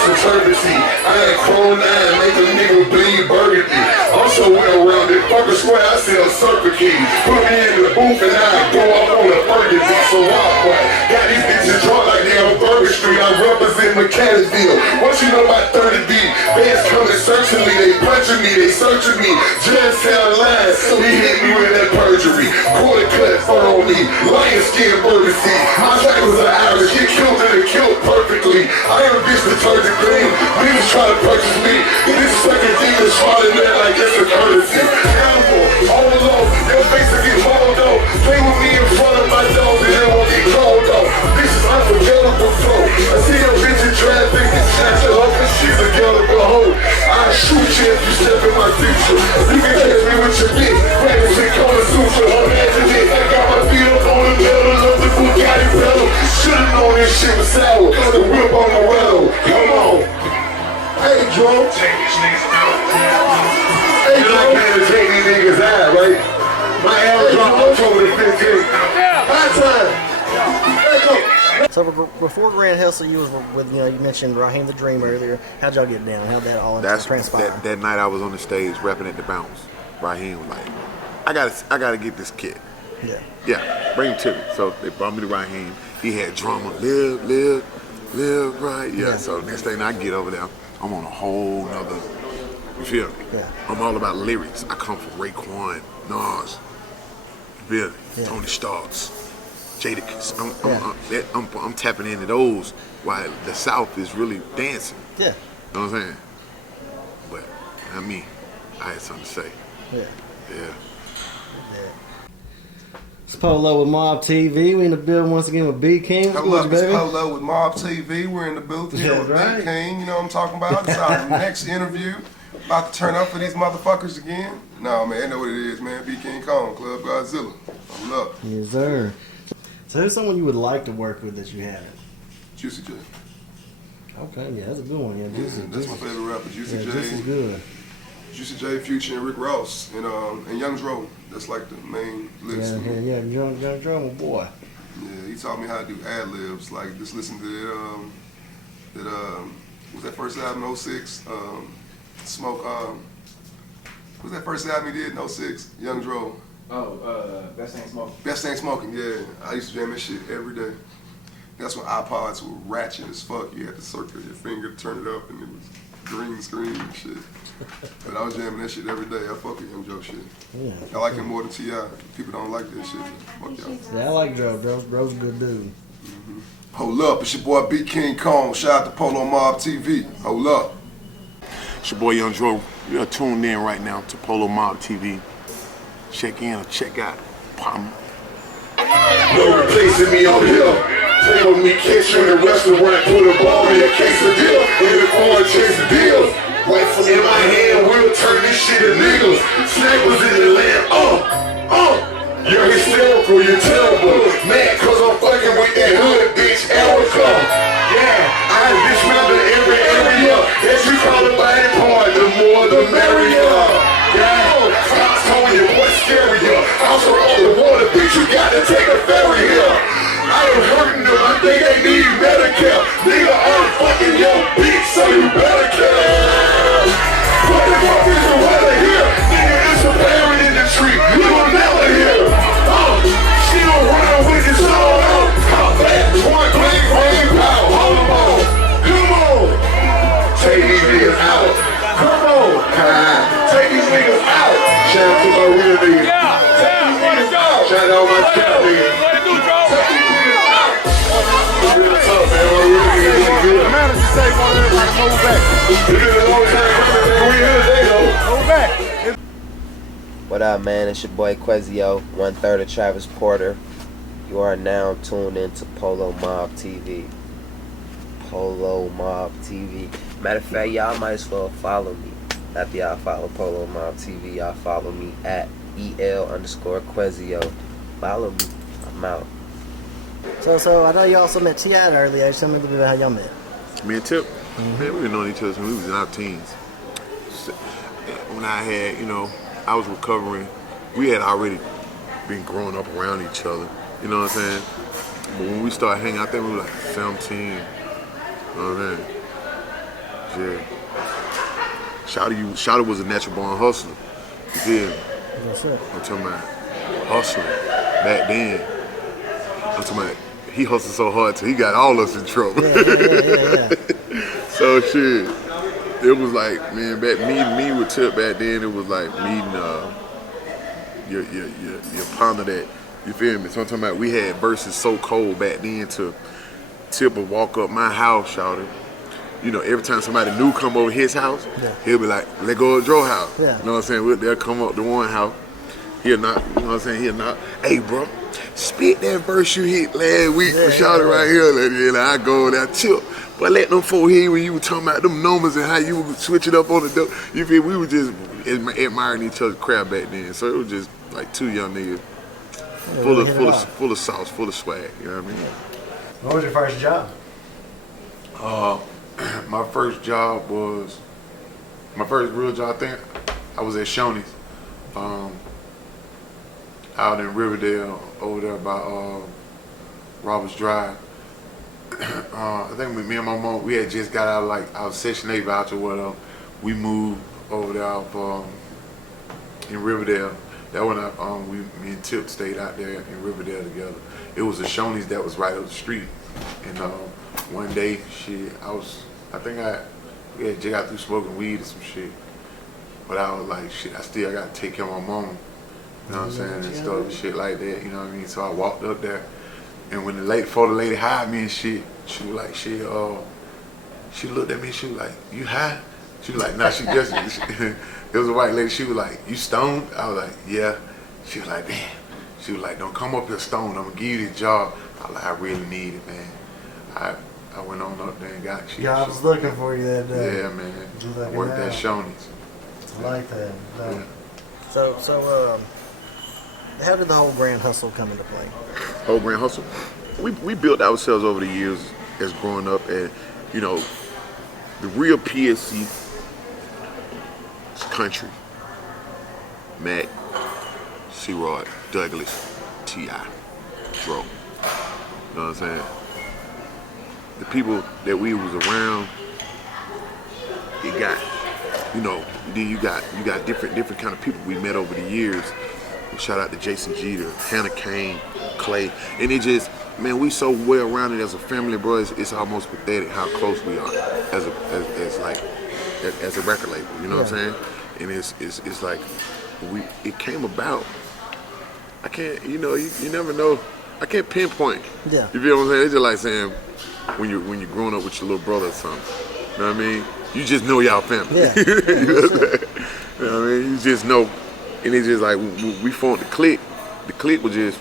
Conservancy. I had Chrome 9, make a nigga bleed burgundy. I'm so well-rounded, fuck a square, I sell circuit keys. Put me in the booth and I go up on the burgundy. So wild boy, got these bitches drunk like they on Burger Street. I represent Mechanicsville. What you know about 30 deep? Bands coming searching me, they punching me, they searching me. Just sound lines, so he hit me with that perjury. Quarter cut fur on me, lion skin burgundy. My track was an Irish, get killed in the kill perfectly. I am a bitch detergent clean. Niggas try to purchase me. This second thing is falling there like it's a courtesy. Animal, all alone, your face will get hauled off. Play with me in front of my dogs and it won't get called off. This is unforgettable flow. I see your bitch in traffic and snatch her up and she's a gettable hoe. I shoot you if you step in my future. You can catch me with your bitch. Practice and Kama Sutra. Imagine this, I got my feet up on the pedal of the Bugatti pedal. Should've known this shit was sour. The whip on the rail. Come on. Hey, Joe. Check these niggas out. Hey, Joe. I can't take these niggas out, right? My album dropped October the 15th. High time. Hey, Joe. So before Grand Hustle, you was with, you mentioned Raheem the Dream earlier. How'd y'all get down? How'd that all transpire? That night I was on the stage rapping at the Bounce. Raheem was like, I gotta get this kid. Yeah. Yeah, bring him to me. So they brought me to Raheem. He had drama, live right. Yeah. So next thing I get over there, I'm on a whole nother, you feel me? Yeah. I'm all about lyrics. I come from Raekwon, Nas, you feel me? Yeah. Tony Starks, Jadakiss. I'm tapping into those while the South is really dancing. Yeah. You know what I'm saying? But not me. I had something to say. Yeah. Yeah. It's Polow with Mob TV. We in the building once again with B King. Hello, it's Polow with Mob TV. We're in the booth here with right. B King. You know what I'm talking about? It's our next interview. About to turn up for these motherfuckers again? No, man, I know what it is, man. Be King Kong, Club Godzilla. I'm up. Yes, sir. So who's someone you would like to work with that you haven't? Juicy J. Okay, yeah, that's a good one. Yeah, Juicy. That's my favorite rapper. Juicy J. Juicy's good. Juicy J, Future, and Rick Ross, and Young Dro. That's like the main list. Yeah, Young Dro, my boy. Yeah, he taught me how to do ad libs. Like just listen to was that first album '06? Smoke. Was that first album he did in '06? Young Dro. Best Ain't Smoking. Best Ain't Smoking. Yeah, I used to jam that shit every day. That's when iPods were ratchet as fuck. You had to circle your finger to turn it up, and it was green screen and shit. But I was jamming that shit every day. I fuck with Young Dro shit. Yeah. I like him more than T.I. People don't like that shit. Fuck y'all. Yeah, I like Dro. Dro's a good dude. Hold up, it's your boy B King Kong. Shout out to Polow Mob TV. Hold up. It's your boy Young Dro. You're tuned in right now to Polow Mob TV. Check in or check out. Palmer. No replacing me on here. Play with me, catch you in the restaurant, put a ball in a quesadilla. In the corner, chase the deals. Rifle in my hand, we'll turn this shit to niggas. Snipers in the land, You're hysterical, you're terrible. Mad cause I'm fucking with that hood bitch, Erica. Yeah, I dismantle every area that you call a body part. The more the merrier. Yeah, Fox on your boy scarier. House on the water, bitch, you gotta take a ferry here. I am hurting them, I think they need Medicare. Nigga, I'm fucking your bitch, so you better care. What the fuck is the weather here? Nigga, it's a parrot in the tree, you will never hear. She don't run with this all out. How fast? One blank, rain, power. Hold on. Come on. Take these niggas out. Come on. Take these niggas out. Shout out to my real niggas. Take these niggas out. Shout out my cap niggas. Take these niggas out. Real tough, man. My real niggas is good. The manager say want everybody to move back. It's been a long time coming, man. We here today, though. Move back. What up, man? It's your boy Quezio, 1/3 of Travis Porter. You are now tuned into Polow Mob TV. Polow Mob TV. Matter of fact, y'all might as well follow me. After y'all follow Polow Mob TV, y'all follow me at EL_Quezio. Follow me. I'm out. So I know you also met T.I. earlier. Tell me a little bit about how y'all met. Me and Tip, man, we been knowing each other since we was in our teens. When I had, I was recovering. We had already been growing up around each other. You know what I'm saying? But when we started hanging out there, we were like 17. You know what I mean? Yeah. Shawty was a natural born hustler. You did. Yes, sir. I'm talking about hustling back then. I'm talking about he hustled so hard till he got all us in trouble. Yeah. So shit. It was like, man, me with Tip back then, it was like meeting your partner that, you feel me? So I'm talking about we had verses so cold back then to Tip would walk up my house, shouted. Every time somebody new come over his house, he'll be like, let go of Dro house. Yeah. You know what I'm saying? They'll come up to one house. He'll knock, you know what I'm saying? He'll knock, hey bro, spit that verse you hit last week for shouted right here. And I go there, Tip. But let them folk hear when you were talking about them numbers and how you would switch it up on the dope. You feel we were just admiring each other's crap back then. So it was just like two young niggas full of sauce, full of swag. You know what I mean? What was your first job? My first real job, I think I was at Shoney's. Out in Riverdale, over there by Roberts Drive. I think me and my mom, we had just got out of our Section 8 voucher, whatever. We moved over there in Riverdale. That when me and Tip stayed out there in Riverdale together. It was a Shoney's that was right up the street. And one day, we had just got through smoking weed or some shit. But I was like, shit, I gotta take care of my mom. You know what I'm saying? And stuff and shit like that, you know what I mean? So I walked up there. And when before the lady hired me and shit, she was like, she looked at me, she was like, you high? She was like, nah, she just, it was a white lady, she was like, you stoned? I was like, yeah. She was like, damn. She was like, don't come up here stoned, I'm gonna give you this job. I was like, I really need it, man. I went on up there and got shit. Yeah, I was looking for you that day. Yeah, man. I worked at Shoney's. I like that. No. So, how did the whole Grand Hustle come into play? Whole Grand Hustle. We built ourselves over the years as growing up, and you know, the real PSC is country. Mac, C-Rod, Douglas, T.I., Dro. You know what I'm saying? The people that we was around, it got, you know, then you got different kind of people we met over the years. Shout out to Jason Jeter, Hannah Kane, Clay, and it just, man, we so well rounded as a family, bro. It's almost pathetic how close we are as a record label. You know what I'm saying? And it's like it came about. I can't, you know, you never know. I can't pinpoint. Yeah. You feel what I'm saying? It's just like saying when you're growing up with your little brother or something. You know what I mean? You just know y'all family. Yeah. You know what I'm saying? You know what I mean? You just know. And it's just like we formed the clique. The clique was just,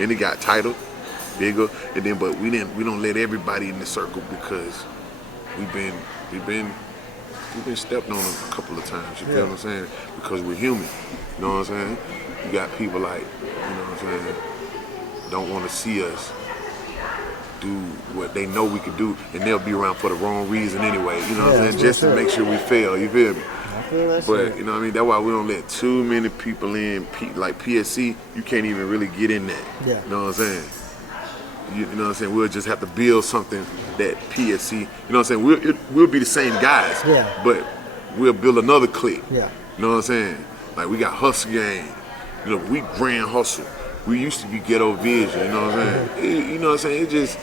and it got tighter, bigger, and then but we don't let everybody in the circle because we've been stepped on a couple of times. You feel what I'm saying? Because we're human. You know what I'm saying? You got people like, you know what I'm saying, don't want to see us do what they know we could do, and they'll be around for the wrong reason anyway. You know what I'm saying? Just to make sure we fail. You feel me? But you know what I mean? That's why we don't let too many people in. Like PSC, you can't even really get in that. Yeah. You know what I'm saying? You know what I'm saying? We'll just have to build something that PSC. You know what I'm saying? We'll be the same guys. Yeah. But we'll build another clique. Yeah. You know what I'm saying? Like we got Hustle Gang. You know, we Grand Hustle. We used to be Ghetto Vision. You know what I'm saying? You know what I'm saying? It just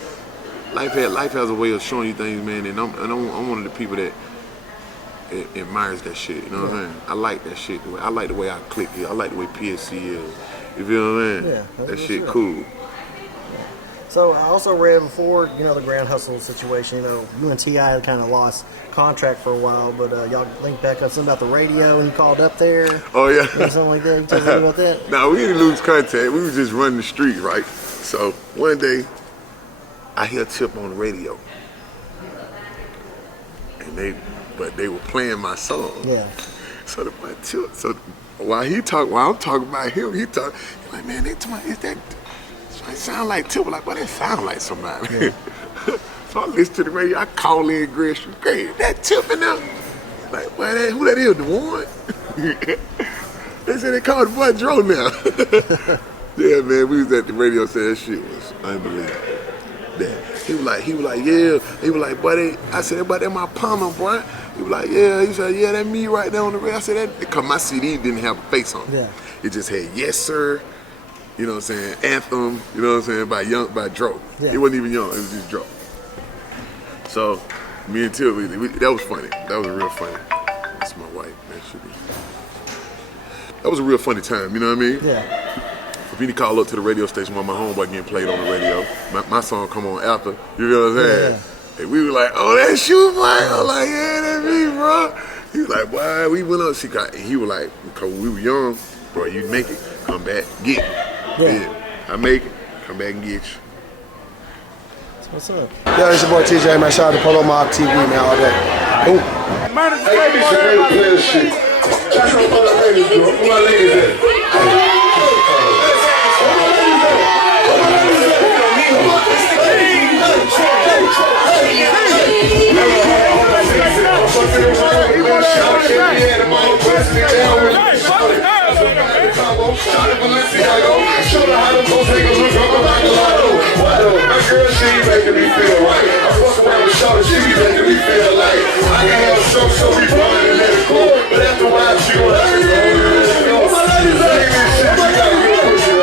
life has a way of showing you things, man. And I'm one of the people that admires that shit. You know what I'm saying? I like that shit. I like the way I click it. I like the way PSC is. You feel what I'm saying? Yeah. That shit cool. So I also read before, you know, the Grand Hustle situation, you know, you and T.I. had kind of lost contract for a while, but y'all linked back up something about the radio and you called up there. Oh, yeah. Or something like that. You tell me about that? No, we didn't lose contact. We was just running the streets, right? So one day, I hear Tip on the radio. And they were playing my song. Yeah. So while I'm talking about him, he like, man, they talking, is that, it sound like Tip. Like, well, that sound like somebody. Yeah. So I listen to the radio. I call in Gresham. Great, that Tip in there. Like, well, who that is? The one? They said they called the boy Dro now. Yeah, man, we was at the radio saying that shit was unbelievable. Yeah. He was like, yeah. He was like, buddy, I said, but that my partner, boy. He was like, yeah. He said, yeah, that me right there on the radio. I said, that, because my CD didn't have a face on it. Yeah. It just had Yes Sir, you know what I'm saying, Anthem, you know what I'm saying, by Dro. Yeah. It wasn't even Young, it was just Dro. So, me and Till, that was funny. That was real funny. That's my wife, man. That was a real funny time, you know what I mean? Yeah. For me to call up to the radio station while my homeboy getting played on the radio, my song come on after, you know what I'm saying? Yeah. And we were like, oh, that's you, boy. I was like, yeah, that's me, bro. He was like, boy, we went up. And he was like, because we were young, bro, you make it, come back, get it. Yeah. I make it, come back and get you. What's up? Yo, it's your boy TJ, man. Shout out to Polow Mob TV, man, all day. Boom. Hey, give me some lady player shit. Shout out to all the ladies, bro. Where my ladies at? Show her how to go take a look at my lotto. My girl, she making me feel right. I fuck around with Shawty, she be making me feel like I can have some, so we run and let it go. But after a while, she gon' have to go. Where my ladies at? Shit, you gotta get pussy.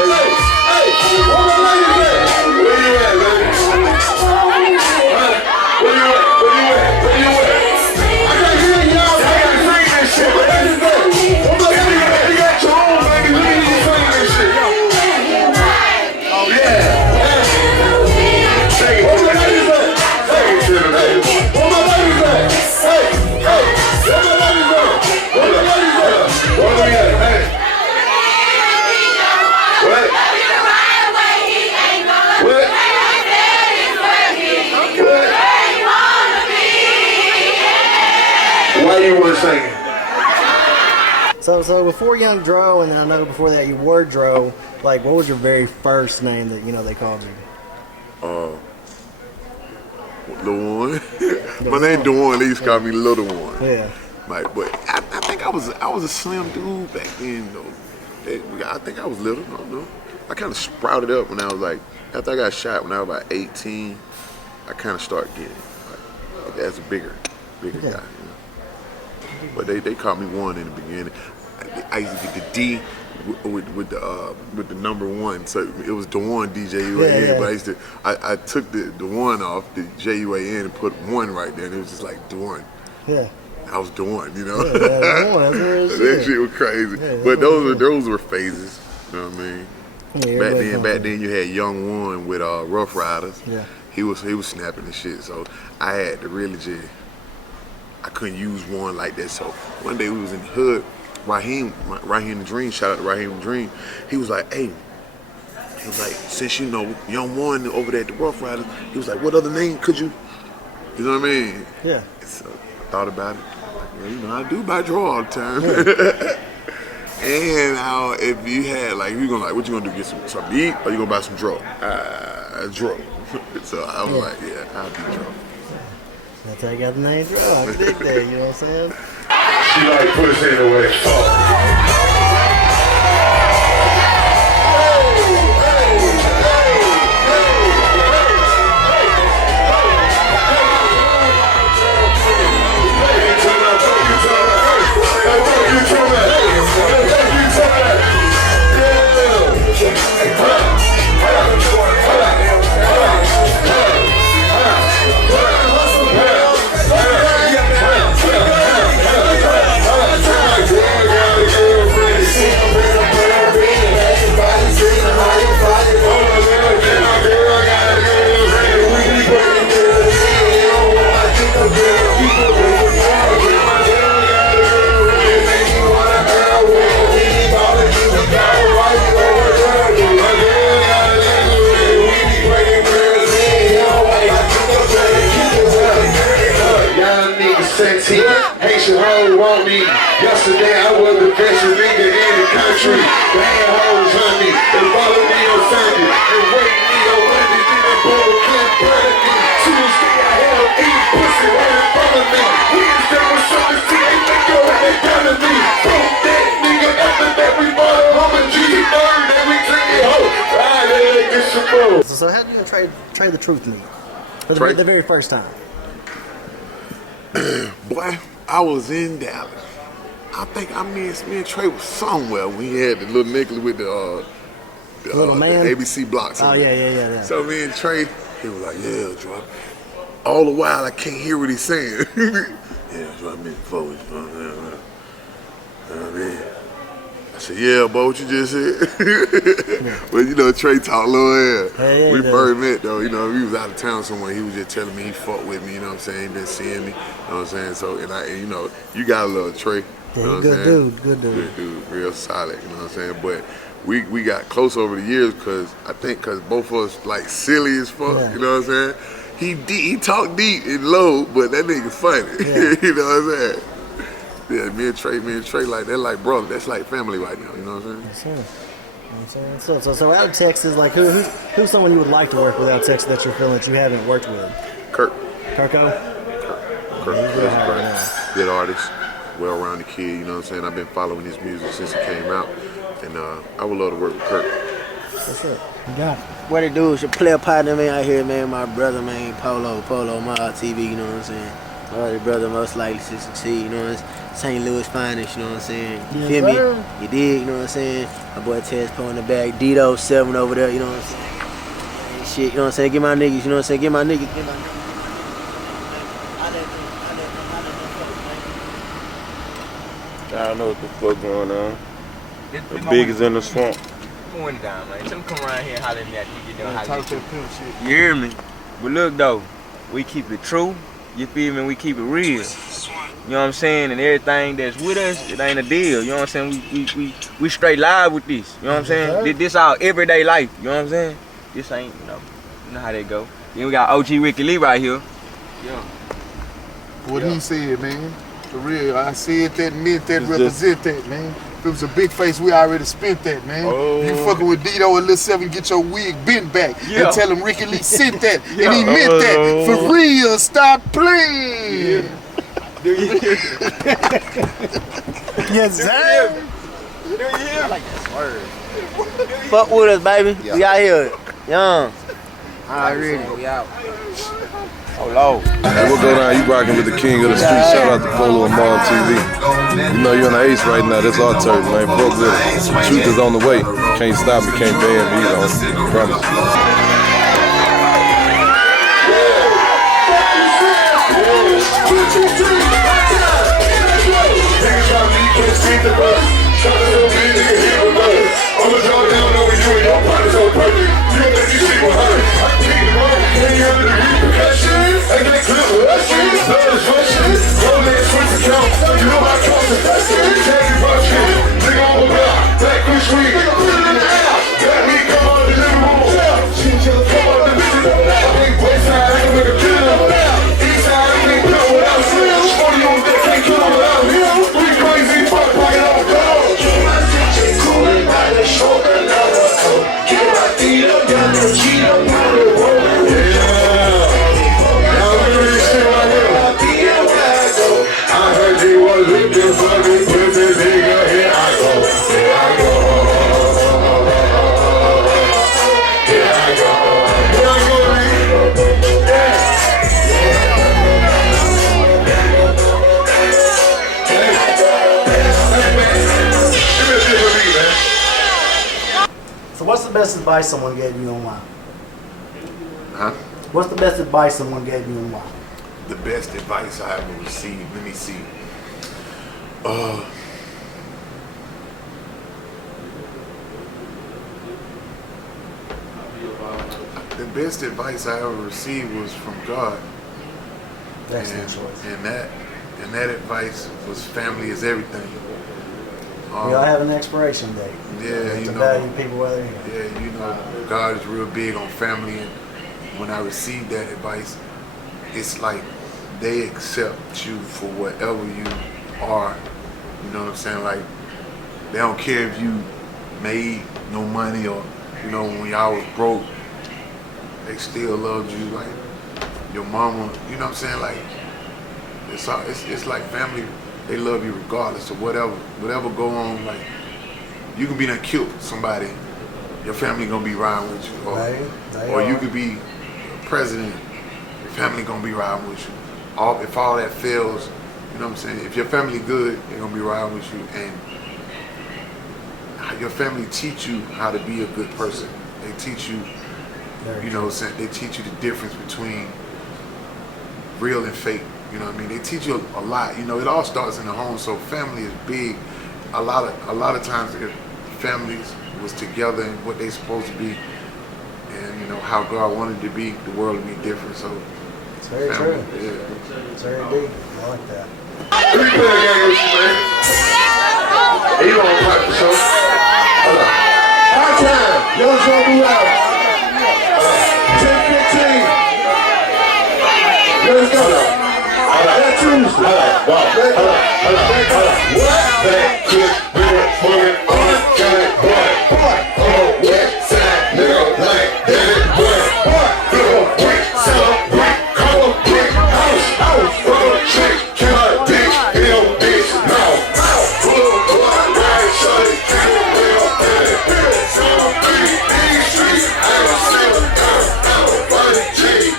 Hey, where my ladies at? Where you at, ladies? Where you at? Where you at? Where you at? I can't hear y'all. I gotta sing this shit. Where ladies at? Where my ladies at? You got your own, baby. We need to sing this shit. Oh, yeah. Sing it. Where my ladies at? Sing it to the ladies. Where my ladies at? Hey, hey. Where my ladies at? Where my ladies at? Where we at? Hey. What? What? Why you want to sing it? So before Young Dro, and then I know before that you were Dro. Like, what was your very first name that they called you? Lil One. My name Dewan. They used to call me Little One. Yeah. Like, but I think I was a slim dude back then though. I think I was little. I don't know. I kind of sprouted up when I was like, after I got shot when I was about 18. I kind of started getting like as a bigger guy. You know? But they called me One in the beginning. I used to get the D with the number 1, so it was Dewan DJUAN. But I took the 1 off the JUAN and put 1 right there, and it was just like Dewan. Yeah. I was Dewan, you know. Yeah, that shit was crazy. Yeah, but those were phases. You know what I mean? Yeah, back then you had Young One with Rough Riders. Yeah. He was snapping and shit. So I had to really I couldn't use one like that. So one day we was in the hood. Raheem the Dream, shout out to Raheem the Dream. He was like, hey, since you know Young One over there at the Rough Riders, he was like, what other name could you know what I mean? Yeah. So I thought about it. Well, I do buy draw all the time. And if you had what you gonna do? Get some to eat, or you gonna buy some draw? Draw. So I was like, yeah, I'll be draw. That's how you got the name Dro. I can dig that, you know what I'm saying? She like pussy the way sexy, Haitian hoe want me. Yesterday I was the best nigga in the country. Bad hoes hunt me, they follow me on Sunday, and wait me on Monday, then that boy can't burn me. Tuesday I had a eat pussy right in front of me. Wednesday was something, see they make your head down to me. Broke that nigga after that we bought a Hummer G. Third that we took it home. Friday, get your bro. So how did you trade the truth meet? For the very first time? Boy, I was in Dallas. I think me and Trey was somewhere when he had the little necklace with the ABC blocks on it. Yeah. So me and Trey, he was like, yeah, Dro. All the while I can't hear what he's saying. Yeah, Dro, I'm in forward. You know what I mean? I said, yeah, boy, what you just said? But Trey talk little hair. We first met though, he was out of town somewhere. He was just telling me he fucked with me, you know what I'm saying? He been seeing me, you know what I'm saying? So, you got a little Trey. You know what I'm saying? Good dude. Good dude, real solid, you know what I'm saying? But we got close over the years because both of us like silly as fuck, you know what I'm saying? He talk deep and low, but that nigga funny, you know what I'm saying? Yeah, me and Trey, like they're like brother. That's like family right now. You know what I'm saying? Yes, sir. So out of Texas, like who's someone you would like to work with out of Texas that you're feeling that you haven't worked with? Kirk. Kirko? Kirk. Good artist, well-rounded kid. You know what I'm saying? I've been following his music since it came out, and I would love to work with Kirk. That's it. You got it. What it do is your player partner, man, out here, man. My brother, man, Polow Mob TV. You know what I'm saying? My other brother most likely to succeed. You know what I'm saying? St. Louis finest, you know what I'm saying? You feel me? You dig, you know what I'm saying? My boy Tez Poe in the back, Dito 7 over there, you know what I'm saying? And shit, you know what I'm saying? Get my niggas, you know what I'm saying? Get my niggas. I don't know what the fuck going on. The big is in the swamp. Going down, man. Tell them come around here and holler at me after you get done hollering. Talk to the pimp shit. You hear me? But look though, we keep it true. You feel me? We keep it real. You know what I'm saying? And everything that's with us, it ain't a deal. You know what I'm saying? We straight live with this. You know what I'm saying? This our everyday life. You know what I'm saying? This ain't, you know how that go. Then we got OG Ricky Lee right here. Yeah. What he said, man. For real, I see it, that meant that, represent that, man. If it was a big face, we already spent that, man. Oh. You fucking with Dito and Lil 7, get your wig bent back and tell him Ricky Lee sent that, and he meant that. For real, stop playing. Yeah. Do you hear? Yes, sir. Do you hear? I like that word. Fuck with us, baby. We out here. Young. Already. We out. Oh, Lord. Hey, what go down? You rocking with the king of the street. Shout out to Polow and Mob TV. You know you're on the ace right now. That's our turf, man. Fuck with it. Truth is on the way. Can't stop me, can't ban me, you know. Promise. I'ma draw down over you and your partner's so perfect. You don't let these people hurt. I keep the money, ain't under the repercussions. I get clip rushing, blood is rushing. Romance switch account, you know my cost is pressing. Candy rushing, nigga on the block, black fish weed. Put it in the air, got me come on the living room. Come on the bitches, west side, I can make a kill. East side, I can't kill without slim. 40 on deck, can't kill without him. We crazy, fuck, pocket on the dog. Shoulder, another toe. Get my feet up, got no cheat up, got no roll. I heard you were looking for me, put this nigga, here I go. Here I go. Here I go. Here I go, So what's the best advice someone gave you and why? Huh? What's the best advice someone gave you and why? The best advice I ever received. Let me see. The best advice I ever received was from God. Excellent choice. And that advice was family is everything. We all have an expiration date. Yeah, to you know. value people where they're here. Yeah, you know, God is real big on family, and when I received that advice, it's like they accept you for whatever you are. You know what I'm saying? Like, they don't care if you made no money or, you know, when y'all was broke, they still loved you. Like, your mama, you know what I'm saying? Like, it's like family. They love you regardless of whatever go on. Like, you can be done killed somebody, your family gonna be riding with you, or you could be a president, your family gonna be riding with you. If all that fails, you know what I'm saying? If your family good, they're gonna be riding with you, and your family teach you how to be a good person. They teach you, you know, they teach you the difference between real and fake. You know what I mean? They teach you a lot. You know, it all starts in the home. So family is big. A lot of times, if families was together and what they supposed to be, and you know how God wanted to be, the world would be different. So it's very family, true. Yeah. It's very big. I like that. Let me play a game with you, man. Hey, you don't practice, so. Hold on. High time. Y'all try to move out. 10-15. Let's go. That's Tuesday. Back, quick, moving on, got it, boy, west side, nigga, like that, boy, go, quick, sell, brick, come, brick, house, roll, trick, kill, dick, hill, bitch, now, pull, ride, shorty, kill, wheel, pay, some, these streets, I don't see them, body, G,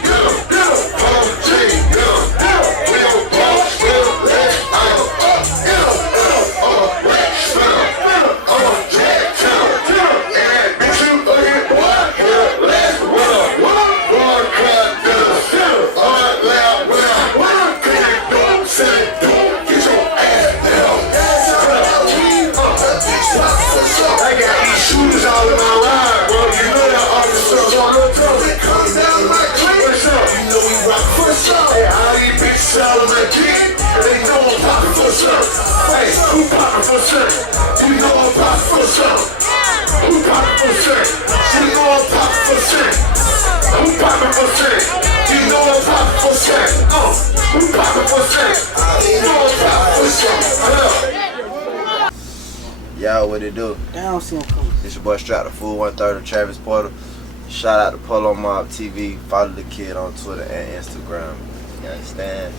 Hey, who poppin' for certain? You know I'm poppin' for certain. Who poppin' for certain? You know I'm poppin' for certain. Who poppin' for certain? You know I'm poppin' for certain. Who poppin' for certain? You know I'm poppin' what it do? Down some colors. It's your boy Strap the Fool, 1/3 of Travis Porter. Shout out to Polow Mob TV. Follow the kid on Twitter and Instagram. You understand?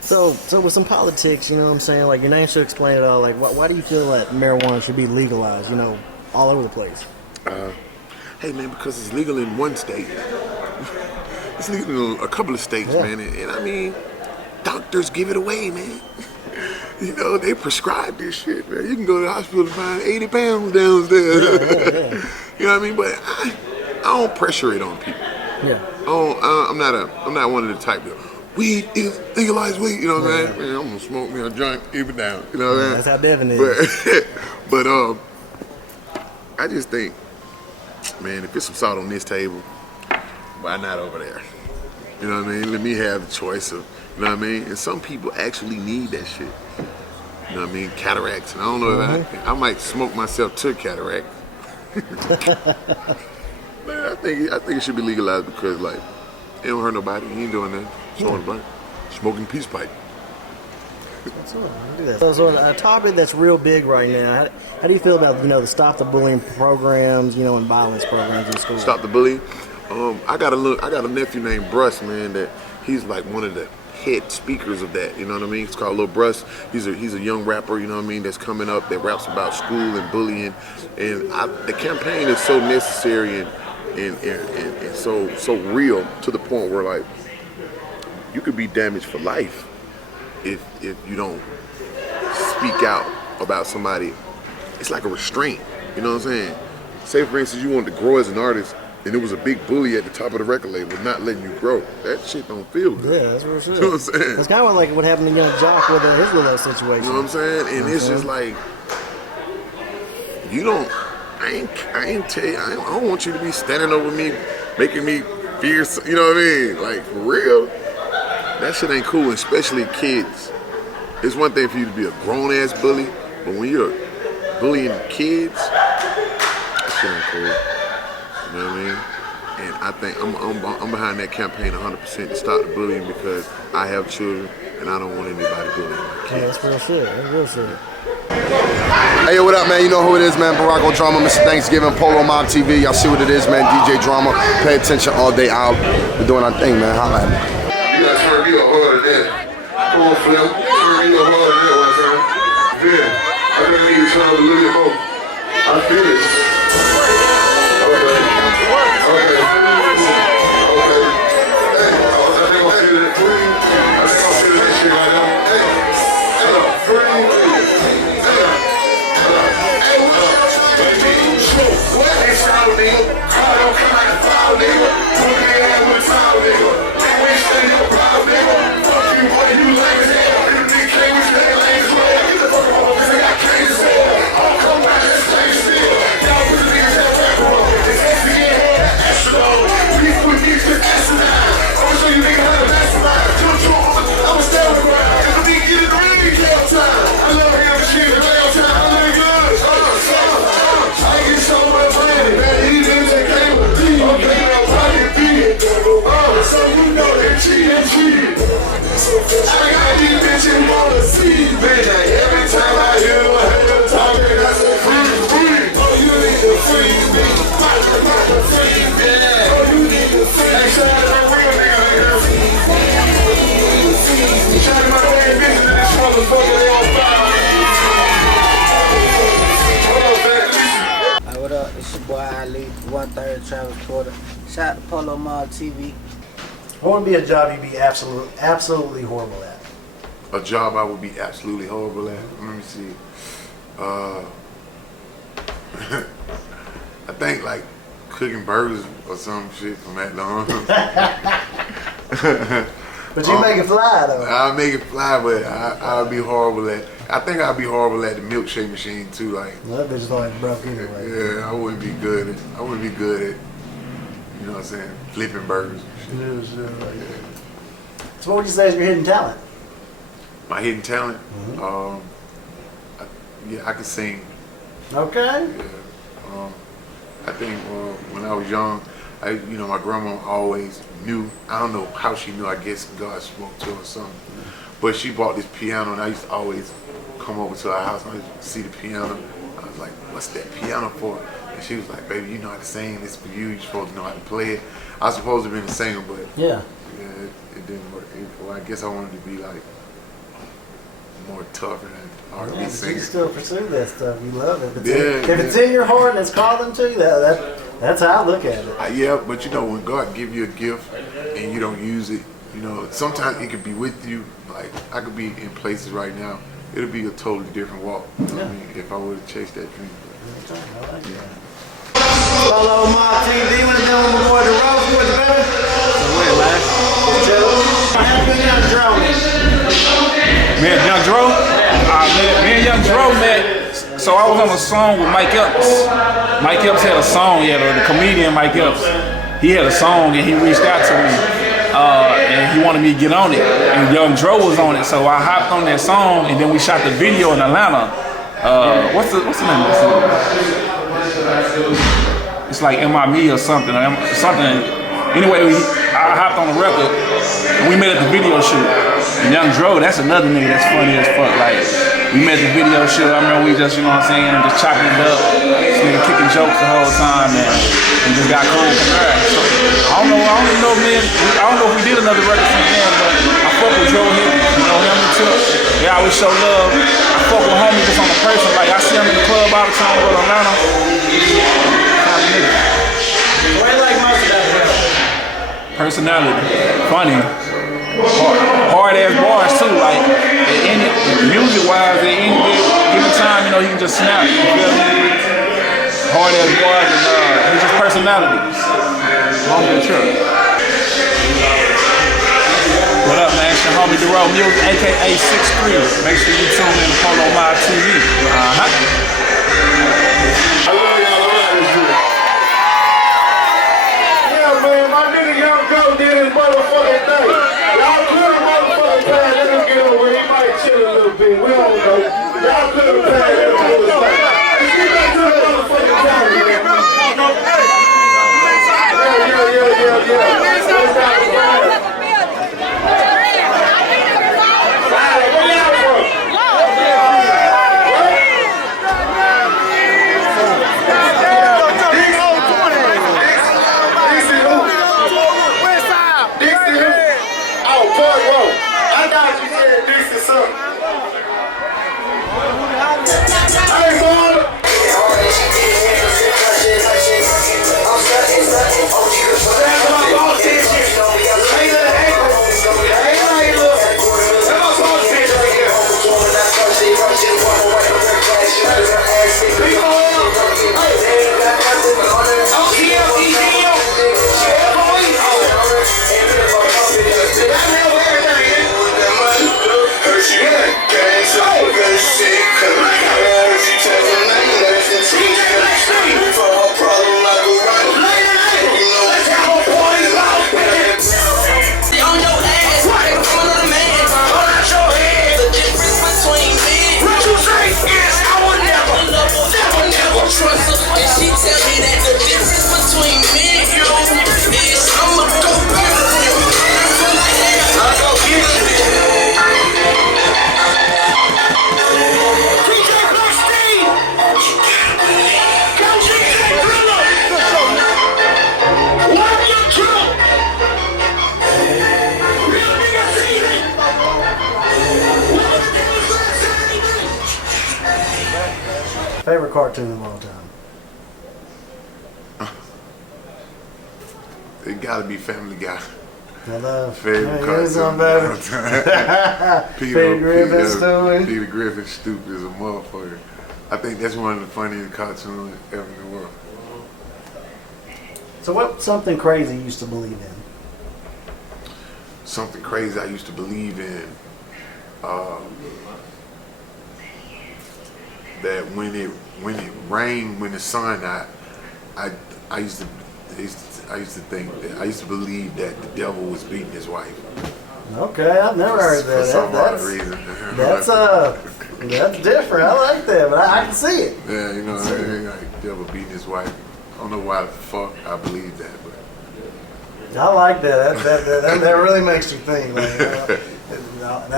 So with some politics, you know what I'm saying? Like, your name should explain it all. Like, why do you feel that marijuana should be legalized, you know, all over the place? Hey, man, because it's legal in one state. It's legal in a couple of states, man. And I mean, doctors give it away, man. You know, they prescribe this shit, man. You can go to the hospital and find 80 pounds downstairs. You know what I mean? But I don't pressure it on people. Yeah. I'm not one of the type of weed is legalized weed. You know what I'm saying? Man, I'm gonna smoke me a joint, keep it down. You know what I'm saying? That's how Devin is. But I just think, man, if there's some salt on this table, why not over there? You know what I mean? Let me have the choice of, you know what I mean? And some people actually need that shit. You know what I mean? Cataracts. And I don't know if I might smoke myself to cataract. But I think it should be legalized because, like, it don't hurt nobody. You ain't doing that. Smoking peace pipe. So a topic that's real big right now. How do you feel about, you know, the Stop the Bullying programs, you know, and violence programs in school? Stop the bullying. I got a nephew named Bruss, man. That he's like one of the head speakers of that. You know what I mean? It's called Lil Bruss. He's a young rapper. You know what I mean? That's coming up. That raps about school and bullying. And the campaign is so necessary and so real to the point where, like, you could be damaged for life if you don't speak out about somebody. It's like a restraint. You know what I'm saying? Say, for instance, you wanted to grow as an artist, and there was a big bully at the top of the record label not letting you grow. That shit don't feel good. Yeah, that's real shit. You know what I'm saying? That's kind of like what happened to Young Jock with his little situation. You know what I'm saying? And it's just like, you don't. I ain't tell you. I don't want you to be standing over me, making me fear. You know what I mean? Like, for real. That shit ain't cool, especially kids. It's one thing for you to be a grown ass bully, but when you're bullying kids, that shit ain't cool. You know what I mean? And I think I'm behind that campaign 100% to stop the bullying because I have children and I don't want anybody bullying my kids. Yeah, that's real shit. That's real shit. Hey, yo, what up, man? You know who it is, man. Barack Drama, Mr. Thanksgiving, Polow Mob TV. Y'all see what it is, man. DJ Drama. Pay attention all day out. We're doing our thing, man. Holla at me. You gotta turn me up harder than that. Come on, Flip. Turn me up harder than that one time. Yeah. I just need you to turn up a little bit more. I feel it. Okay. Hey, I think I feel it. I think I feel that shit right now. What up? It's your boy Ali, 1/3 Travis Porter. Shout out to Polow Mob TV. What would be a job you'd be absolutely horrible at? A job I would be absolutely horrible at. Let me see. I think like cooking burgers or some shit from McDonald's. But you make it fly though. I'll make it fly, but I'll be horrible at. I think I'll be horrible at the milkshake machine too. Like, well, that bitch is like broke anyway. Yeah, I wouldn't be good at. I wouldn't be good at. You know what I'm saying? Flipping burgers. Yeah. So what would you say is your hidden talent? My hidden talent? I can sing. Okay. Yeah. I think when I was young, my grandma always knew. I don't know how she knew. I guess God spoke to her or something. But she bought this piano, and I used to always come over to her house and I used to see the piano. I like, what's that piano for? And she was like, baby, you know how to sing. It's for you. You're supposed to know how to play it. I was supposed to be a singer, but Yeah. It didn't work. Well, I guess I wanted to be like more tougher than R&B Yeah, but singer. you still pursue that stuff. You love it. Yeah, If it's in your heart and it's calling to you, that's how I look at it. Yeah, but you know, when God give you a gift and you don't use it, you know, sometimes it could be with you. Like, I could be in places right now. It'll be a totally different walk. You know what I mean? If I would have chased that dream. Polow Mob TV, what's doing with my boy the Rose? What's the better? So where, man? Young Dro. Me and Young Dro? Me and Young Dro met. So I was on a song with Mike Epps. Mike Epps had a song, the comedian Mike Epps. He had a song and he reached out to me. And he wanted me to get on it. And Young Dro was on it, so I hopped on that song and then we shot the video in Atlanta. What's the name of the song? It's like M.I.Me. or something. Anyway, I hopped on the record and we met at the video shoot. And Young Dro, that's another nigga that's funny as fuck. Like, we met at the video shoot. I remember we just, you know what I'm saying, just chopping it up. This nigga kicking jokes the whole time, man. And just got cool from there. So, I don't know, man. I don't know if we did another record from then, but I fuck with Dro here. You know, him and Tip. They always show love. I fuck with homie just on the person. Like, I see him in the club all the time with Atlanta. What do you like most about it? Personality, funny, hard ass bars too. Like music wise, at any given time, you know, he can just snap. You feel me? Hard ass bars and he's just personality. Long and true. What up, man? It's your homie Darrell Music, aka 6'3". Make sure you tune in to Polow Mob TV. Man, my nigga Young Dro did his motherfucking thing. Y'all could have motherfucking passed, let him get over. He might chill a little bit. We don't know. Y'all could have passed him to his thing. Let's get back to the motherfucking time, man. Favorite cartoon of all time? It gotta be Family Guy. I love favorite cartoon. Peter Griffin, Stewie. Peter Griffin, stupid as a motherfucker. I think that's one of the funniest cartoons ever in the world. So what's something crazy you used to believe in? Something crazy I used to believe in. That when it rained, when the sun out, I used to think that I used to believe that the devil was beating his wife. Okay, I've never heard that. For some odd reason. That's different. I like that, but I can see it. Yeah, you know, like devil beating his wife. I don't know why the fuck I believe that, but I like that. That really makes you think. Like,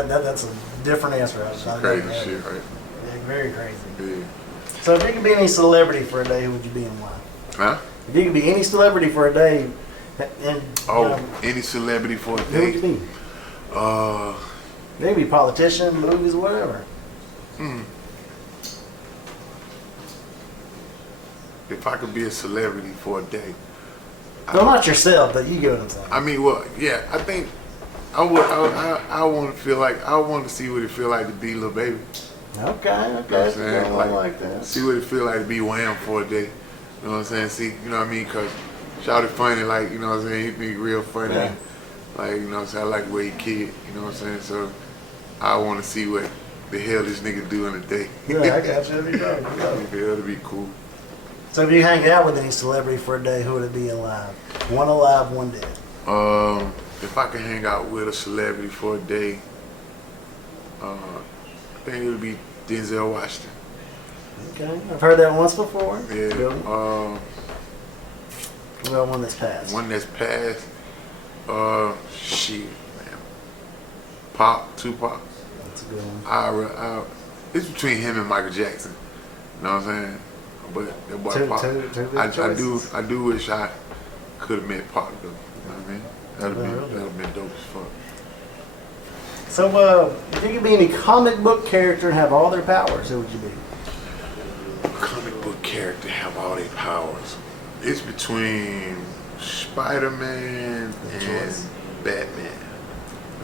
that's a different answer. Some crazy shit, right? Yeah, very crazy. Yeah. So if you could be any celebrity for a day, who would you be and why? Huh? If you could be any celebrity for a day, and any celebrity for a who would day. you be? Maybe politician, movies, whatever. If I could be a celebrity for a day. Well, not yourself, but you get what I'm saying. I mean, well, yeah, I think I would. I want to feel like I want to see what it feel like to be Lil Baby. Okay, You know what I'm saying? I like that. See what it feel like to be Wham for a day. You know what I'm saying? See, you know what I mean? Cause Shawty funny, like, you know what I'm saying? He be real funny. Yeah. Like, you know what I'm saying? I like the way he kid. You know what I'm saying? So I want to see what the hell this nigga do in a day. Yeah, I got you. That'd be dope. Yeah, that'd be cool. So if you hang out with any celebrity for a day, who would it be alive? One alive, one dead. If I could hang out with a celebrity for a day, I think it would be Denzel Washington. Okay, I've heard that once before. Yeah. Well, one that's passed. One that's passed. Shit, man. Tupac. That's a good one. It's between him and Michael Jackson. You know what I'm saying? But that boy Pac. I do wish I could have met Pac though. You know what I mean? That'd have been dope as fuck. So, if you could be any comic book character and have all their powers, who would you be? Comic book character have all their powers. It's between Spider-Man and Batman.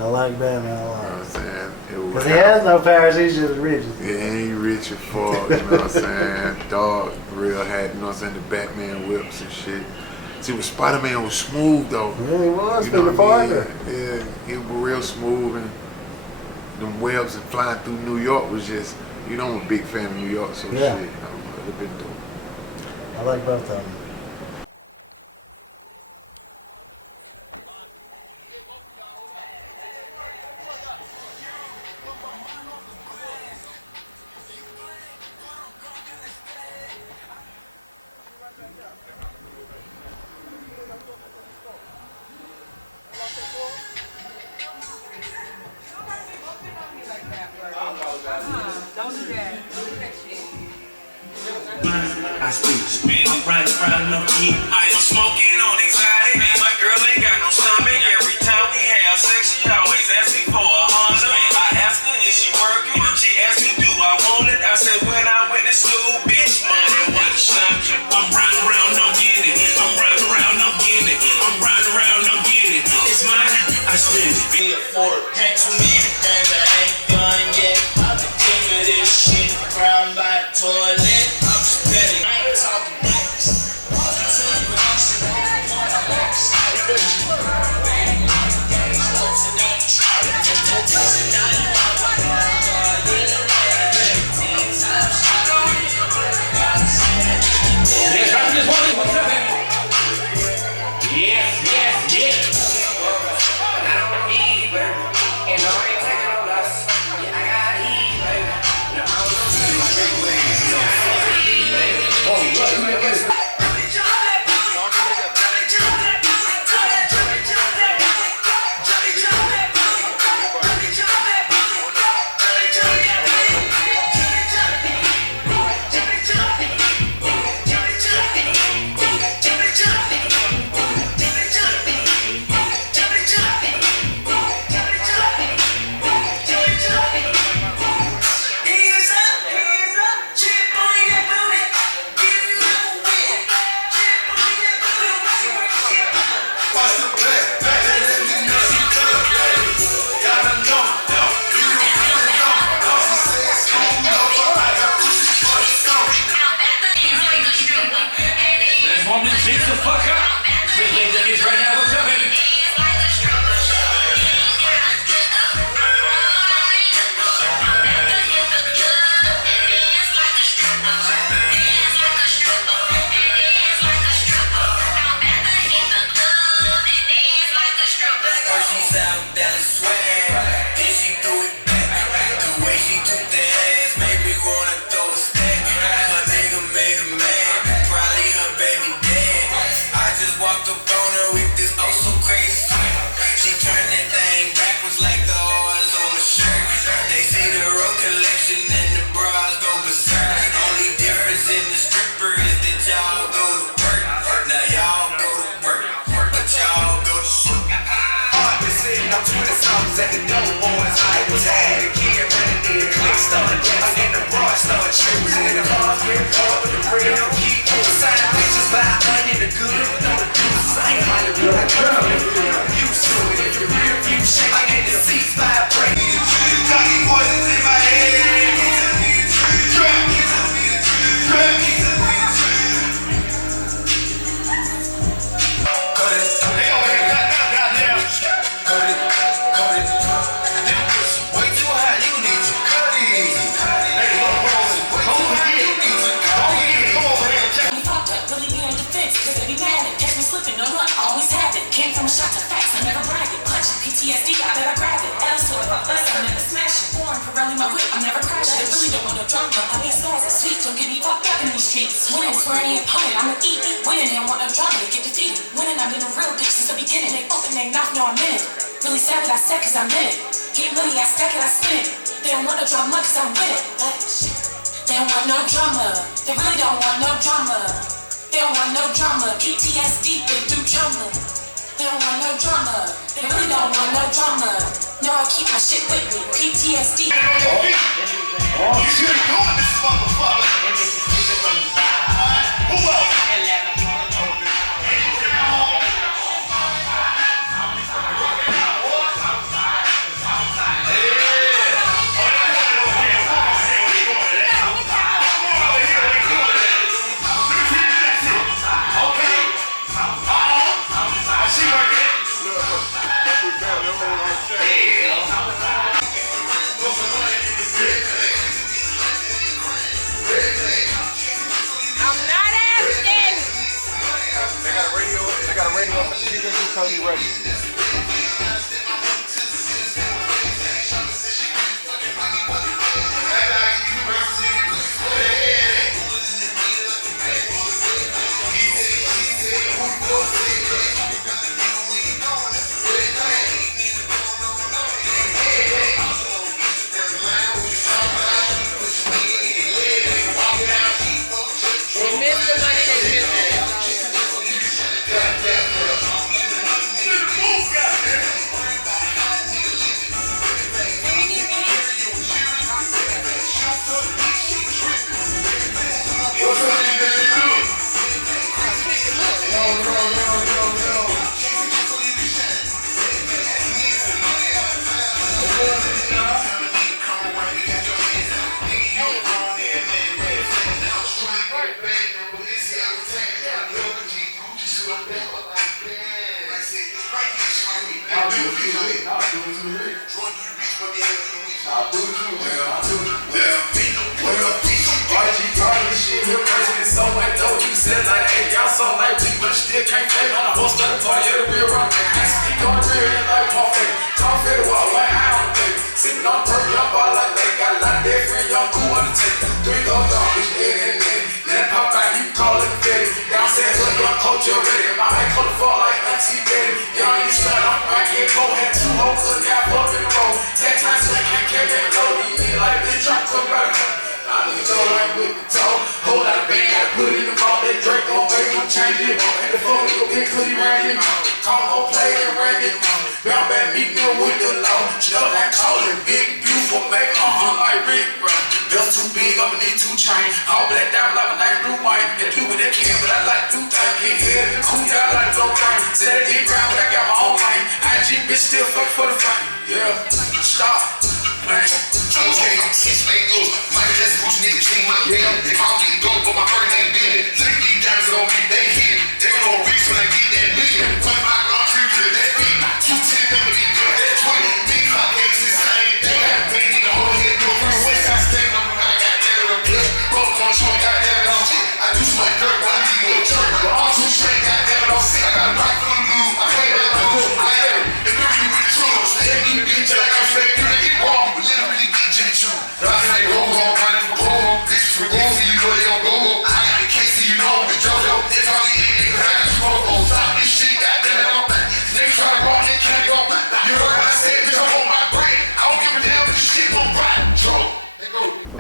I like Batman a lot. You know what I'm saying? Because he has no powers, he's just rich. Yeah, he ain't rich as fuck, you know what I'm saying? Dog, real hat, you know what I'm saying? The Batman whips and shit. See, when Spider-Man was smooth though. Yeah, he was, you know Peter what I mean? Parker. Yeah, he was real smooth, and them webs and flying through New York was just, you know, I'm a big fan of New York, so Yeah. shit, it'd have been dope. I like both of them.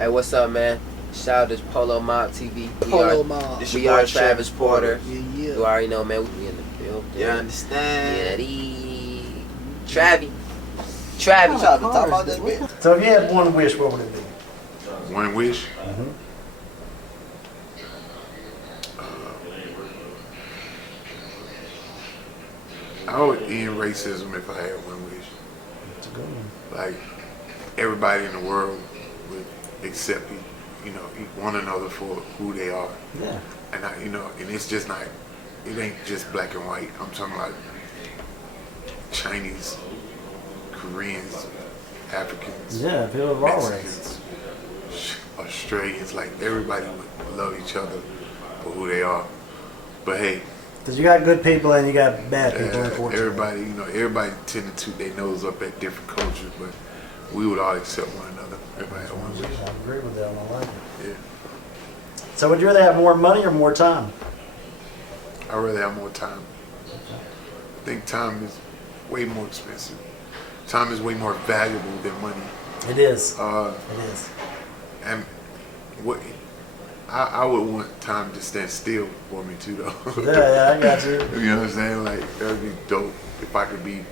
Hey, what's up, man? Shout out to Polow Mob TV. Polow Mob. We are Travis Porter. Yeah. You already know, man. We in the building. You understand? Yeah, Travi. Travis, y'all been talking about that bitch. So if you had one wish, what would it be? One wish? I would end racism if I had one wish. That's a good one. Like, everybody in the world would accept, one another for who they are. Yeah. And and it's just not, it ain't just black and white. I'm talking about Chinese, Koreans, Africans, Yeah, people of all Mexicans, Australians, like everybody would love each other for who they are. But hey, Because you got good people and you got bad people, unfortunately. everybody, everybody tend to toot their nose up at different cultures, but we would all accept one another. Everybody had one wish. I agree with that. I like it. Yeah. So would you rather have more money or more time? I'd rather have more time. I think time is way more expensive. Time is way more valuable than money. It is. It is. And what I would want time to stand still for me too, though. Yeah, I got you. You know what I'm saying? Like, that would be dope if I could be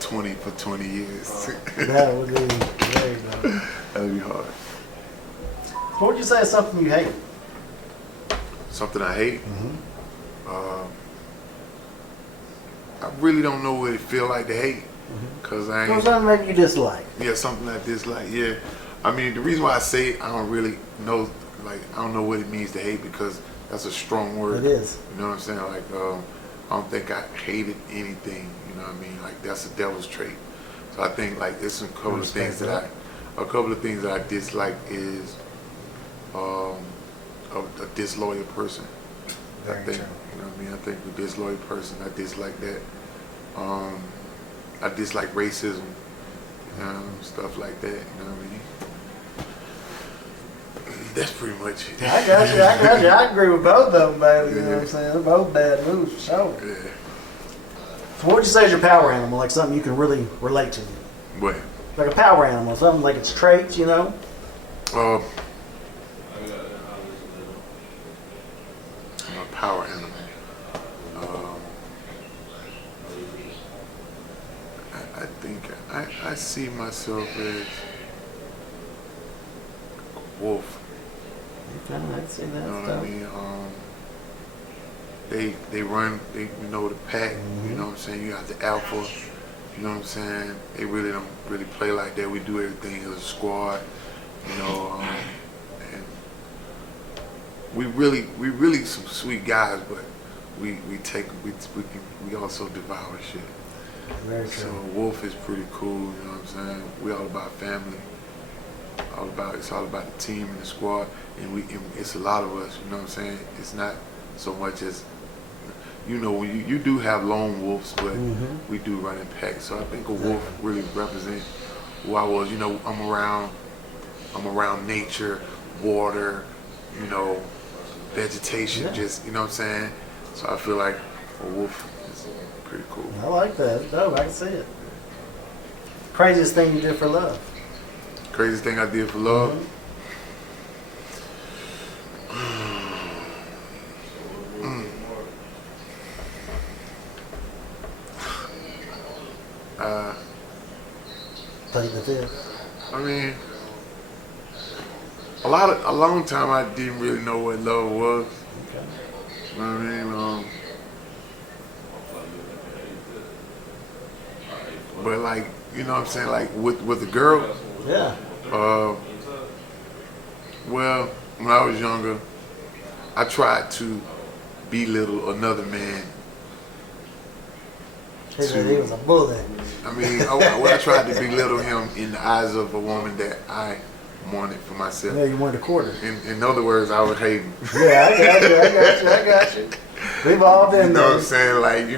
20 for 20 years. That would be very dope. That would be hard. So what would you say is something you hate? Something I hate? I really don't know what it feel like to hate. Because I ain't... Something maybe you dislike. Yeah, something I dislike, yeah. I mean, the reason why I say it, I don't really know, like, I don't know what it means to hate because that's a strong word. It is. You know what I'm saying? Like, I don't think I hated anything, you know what I mean? Like, that's a devil's trait. So I think, like, there's some couple of things that I dislike is a disloyal person. Very I think, true. you know what I mean? I think a disloyal person, I dislike that. I dislike racism, stuff like that, you know what I mean? That's pretty much it. I got you. I agree with both of them, baby. You know what I'm saying? They're both bad moves, for sure. Yeah. So what would you say is your power animal? Like something you can really relate to? What? Like a power animal, something like its traits, you know? I'm a power animal. I think I see myself as a wolf. Okay, I'd say that. You know what I mean? They run, the pack, you know what I'm saying? You got the alpha, you know what I'm saying? They really don't really play like that. We do everything as a squad, you know, and we really some sweet guys, but we also devour shit. Very true. So wolf is pretty cool, you know what I'm saying? We all about family. It's all about the team and the squad, and it's a lot of us, you know what I'm saying? It's not so much as, you do have lone wolves, but we do run in packs. So I think a wolf really represents who I was. I'm around nature, water, vegetation, just, you know what I'm saying? So I feel like a wolf is pretty cool. I like that. It's dope. I can see it. Craziest thing you did for love? Craziest thing I did for love? Plead the fifth. I mean, a long time I didn't really know what love was. Okay. You know what I mean? But like, you know what I'm saying? Like with a girl. Yeah. Well, when I was younger, I tried to belittle another man. He said he was a bully. I mean, I tried to belittle him in the eyes of a woman that I wanted for myself. Yeah, you wanted a quarter. In other words, I was hating. Yeah, I got you. We've all been You know there. what I'm saying? Like,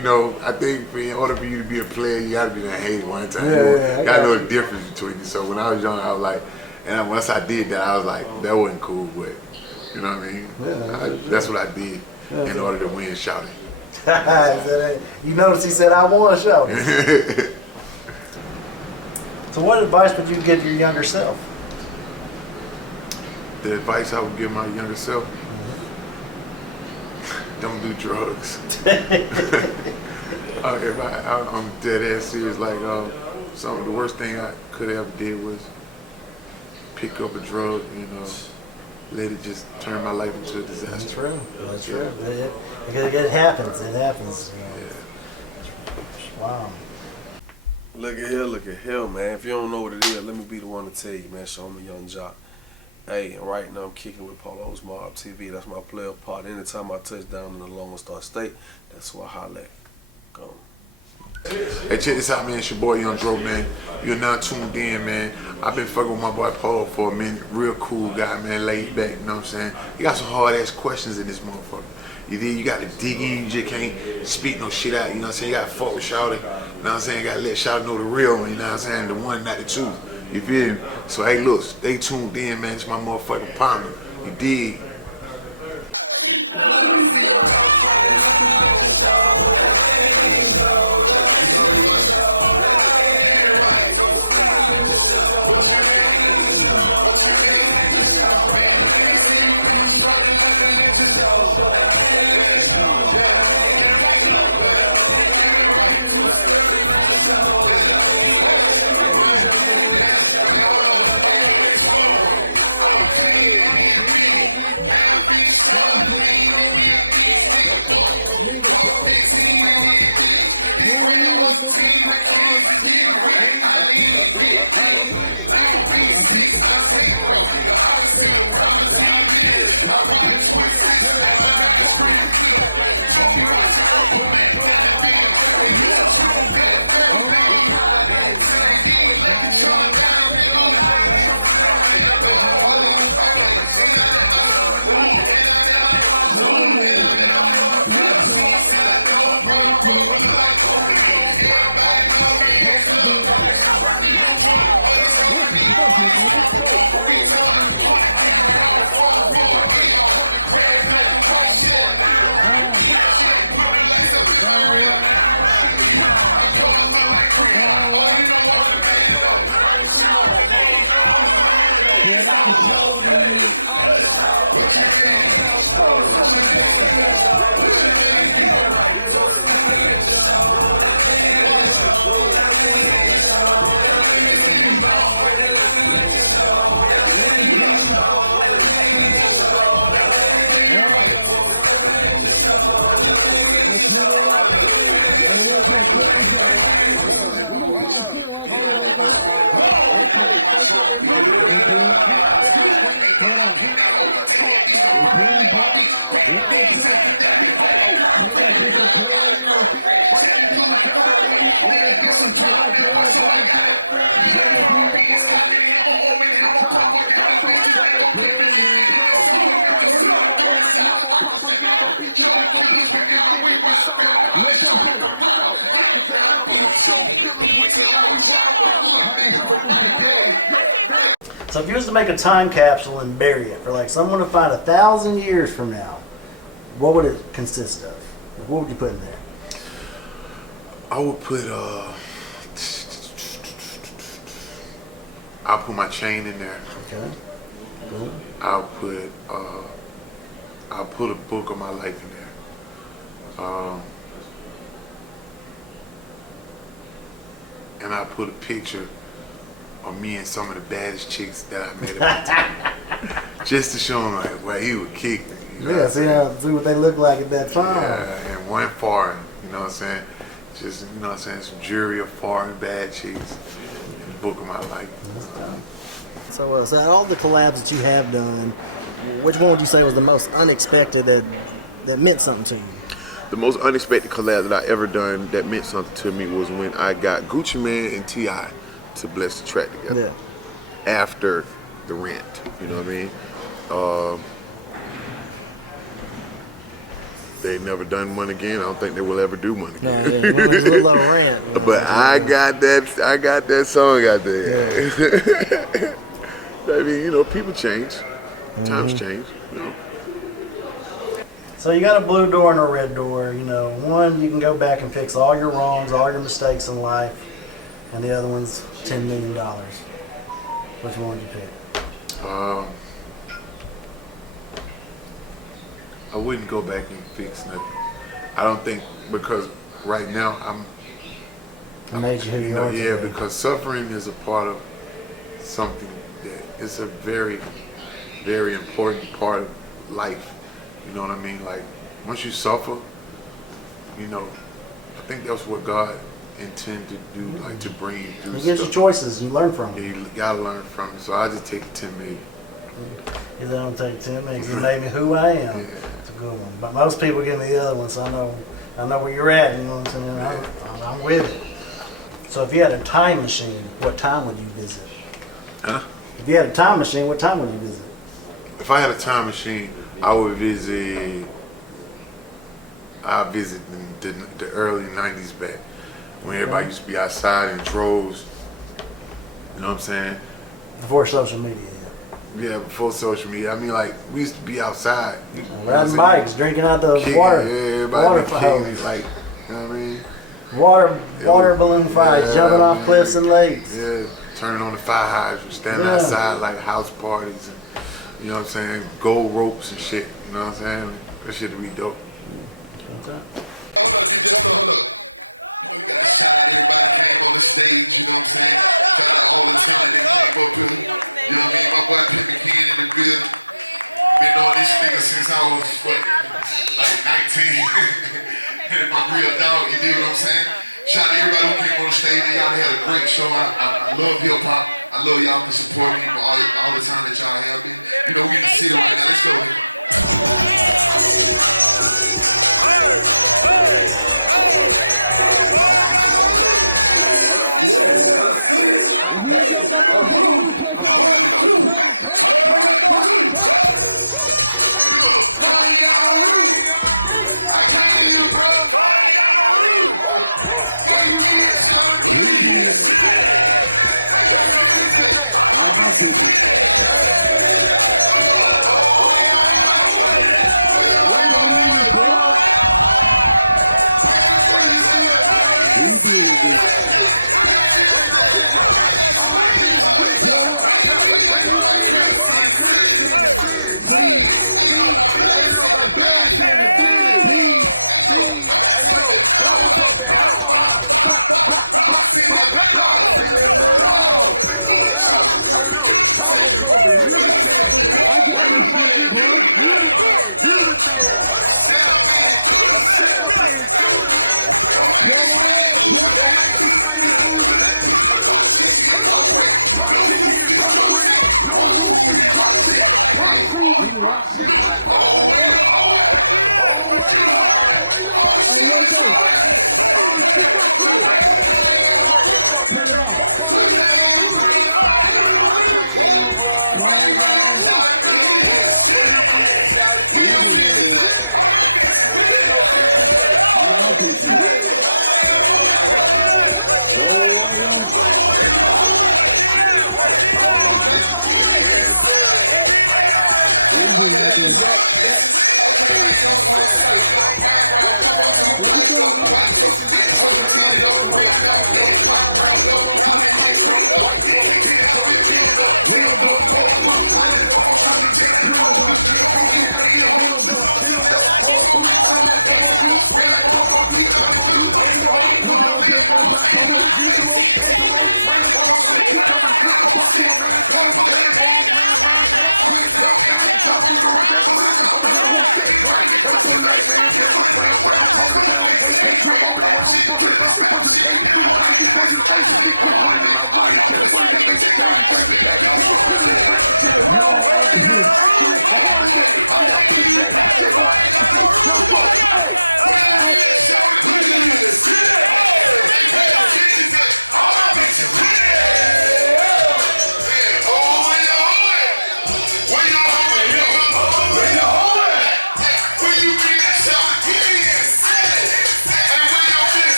I think in order for you to be a player, you got to be a hater one time. Yeah, You got to know the difference between you. So when I was young, I was like, and once I did that, I was like, that wasn't cool, but you know what I mean? Yeah, that's what I did in order to win shouting. You notice he said, I want to show. So what advice would you give your younger self? The advice I would give my younger self, don't do drugs. If I'm dead ass serious, like, the worst thing I could have ever did was pick up a drug and let it just turn my life into a disaster. That's true. That's true. It happens. It happens. Wow. Look at here, man. If you don't know what it is, let me be the one to tell you, man. Show me Young Jock. Hey, and right now I'm kicking with Polow's Mob TV. That's my player part. Anytime I touch down in the Lone Star State, that's who I holler at. Go. Hey, check this out, man. It's your boy Young Dro, man. You're now tuned in, man. I've been fucking with my boy Polow for a minute. Real cool guy, man. Laid back, you know what I'm saying? He got some hard-ass questions in this motherfucker. You got to dig in. You just can't speak no shit out, you know what I'm saying? You got to fuck with Shawty, you know what I'm saying? You got to let Shawty know the real one, you know what I'm saying? The one, not the two. You feel me? So, hey, look, stay tuned in, man. It's my motherfucking partner. You dig? So if you was to make a time capsule and bury it for like someone to find 1,000 years from now, what would it consist of? What would you put in there? I would put I'll put my chain in there. Okay. Cool. I'll put a book of my life in there. And I'll put a picture of me and some of the baddest chicks that I met at my time. Just to show them like, well, he would kick me. You know See what they look like at that time. Yeah, and one foreign, you know what I'm saying? Just, you know what I'm saying, some jury of foreign bad chicks in the book of my life. So out of all the collabs that you have done, which one would you say was the most unexpected that meant something to you? The most unexpected collab that I ever done that meant something to me was when I got Gucci Mane and T.I. to bless the track together. Yeah. After the rent, you know what I mean? They never done one again. I don't think they will ever do one again. No, yeah, it was a little rant. But I got that song out there. Yeah. I mean, you know, people change. Times change, you know. So you got a blue door and a red door. You know, one you can go back and fix all your wrongs, all your mistakes in life, and the other one's $10 million. Which one would you pick? I wouldn't go back and fix nothing. I don't think, because right now made you who you are Yeah, today. because suffering is a part of something that is a very, very important part of life. You know what I mean? Like, once you suffer, you know, I think that's what God intended to do, like to bring you through. He gives you choices, you learn from it. You gotta learn from it. So I just take 10 million. You don't take 10 minutes. You made me who I am. Yeah. It's a good one. But most people give me the other one, so I know where you're at. You know what I'm saying? I'm with it. So if you had a time machine, what time would you visit? Huh? If you had a time machine, what time would you visit? If I had a time machine, I would visit. I visit the early '90s back when everybody used to be outside in droves. You know what I'm saying? Before social media. Yeah, before social media. I mean, like, we used to be outside. You know what I'm Riding saying? bikes, drinking out the Kicking, water. Yeah, everybody water be kicking hose. it, like, you know what I mean? Water balloon fights, jumping off cliffs and lakes. Yeah, turning on the fire hydrant, standing outside like house parties, and, you know what I'm saying? Gold ropes and shit, you know what I'm saying? That shit would be dope.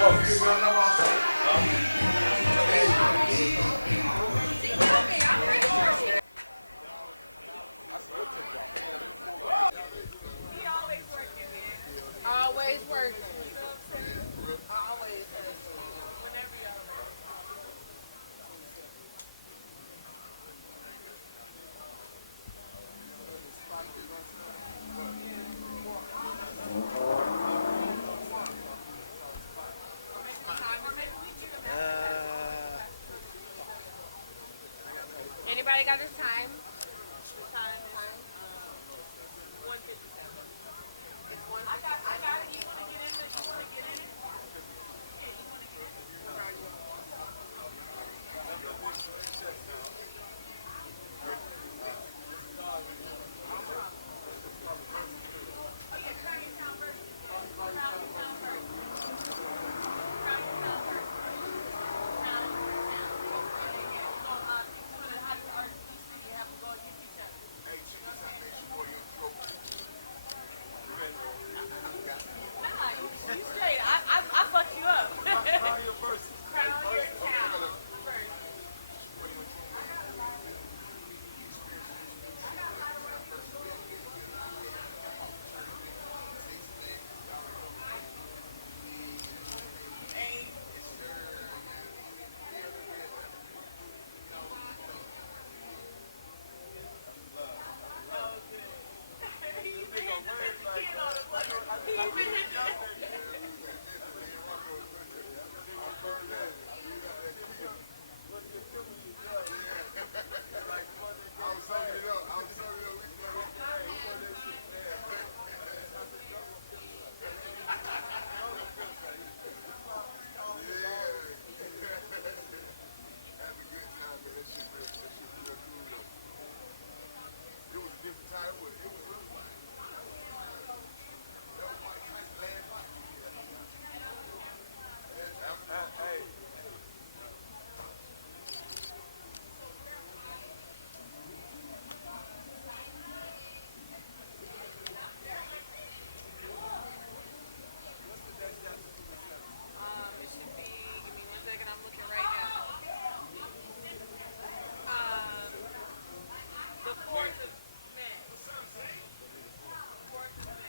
Always working. Always working. Whenever y'all ready. Anybody got this time? Time. 157. I got it. You wanna get in it? You wanna get in it? Yeah, you wanna get in it? You straight. I fucked you up. Crown your town first. It should be. Give me 1 second. I'm looking right now. The 4th of May. 4th of May.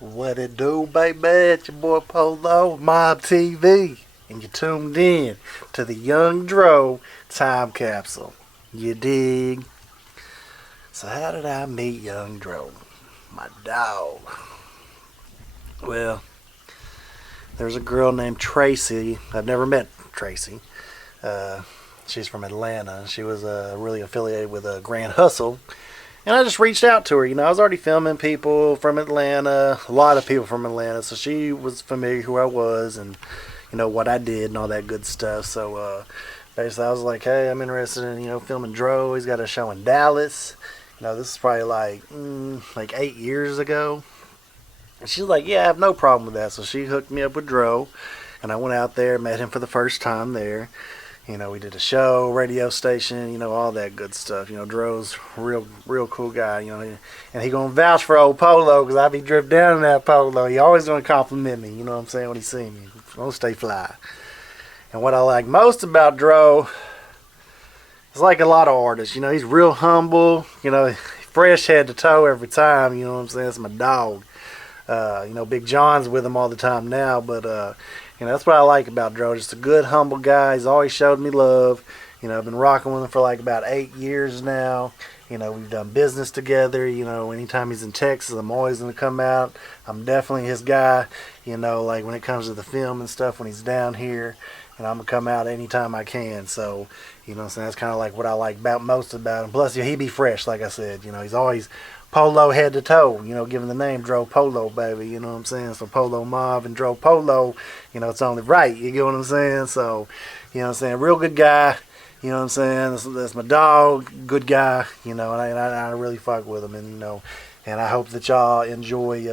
What it do, baby? It's your boy Polow, Mob TV. And you tuned in to the Young Dro Time Capsule. You dig? So how did I meet Young Dro? My dog. Well, there's a girl named Tracy. I've never met Tracy. She's from Atlanta. She was really affiliated with Grand Hustle. And I just reached out to her. You know, I was already filming people from Atlanta, a lot of people from Atlanta. So she was familiar who I was and, you know, what I did and all that good stuff. So basically I was like, hey, I'm interested in, you know, filming Dro. He's got a show in Dallas. You know, this is probably like 8 years ago. And she's like, yeah, I have no problem with that. So she hooked me up with Dro. And I went out there, met him for the first time there. We did a show, radio station, all that good stuff. Dro's real cool guy, and he gonna vouch for old Polow because I be dripped down in that Polow. He always gonna compliment me, you know what I'm saying, when he see me. Gonna stay fly. And what I like most about Dro is like a lot of artists, he's real humble, fresh head to toe every time, you know what I'm saying? It's my dog. Big John's with him all the time now, but that's what I like about Dro. Just a good, humble guy. He's always showed me love. I've been rocking with him for like about 8 years now. We've done business together. Anytime he's in Texas, I'm always going to come out. I'm definitely his guy, like when it comes to the film and stuff, when he's down here. And I'm going to come out anytime I can. So, that's kind of like what I like most about him. Plus, he be fresh, like I said. He's always Polow head to toe, giving the name Dro Polow, baby, you know what I'm saying? So Polow Mob and Dro Polow, it's only right, you get what I'm saying? So, real good guy, you know what I'm saying? That's my dog, good guy, and I really fuck with him, and I hope that y'all enjoy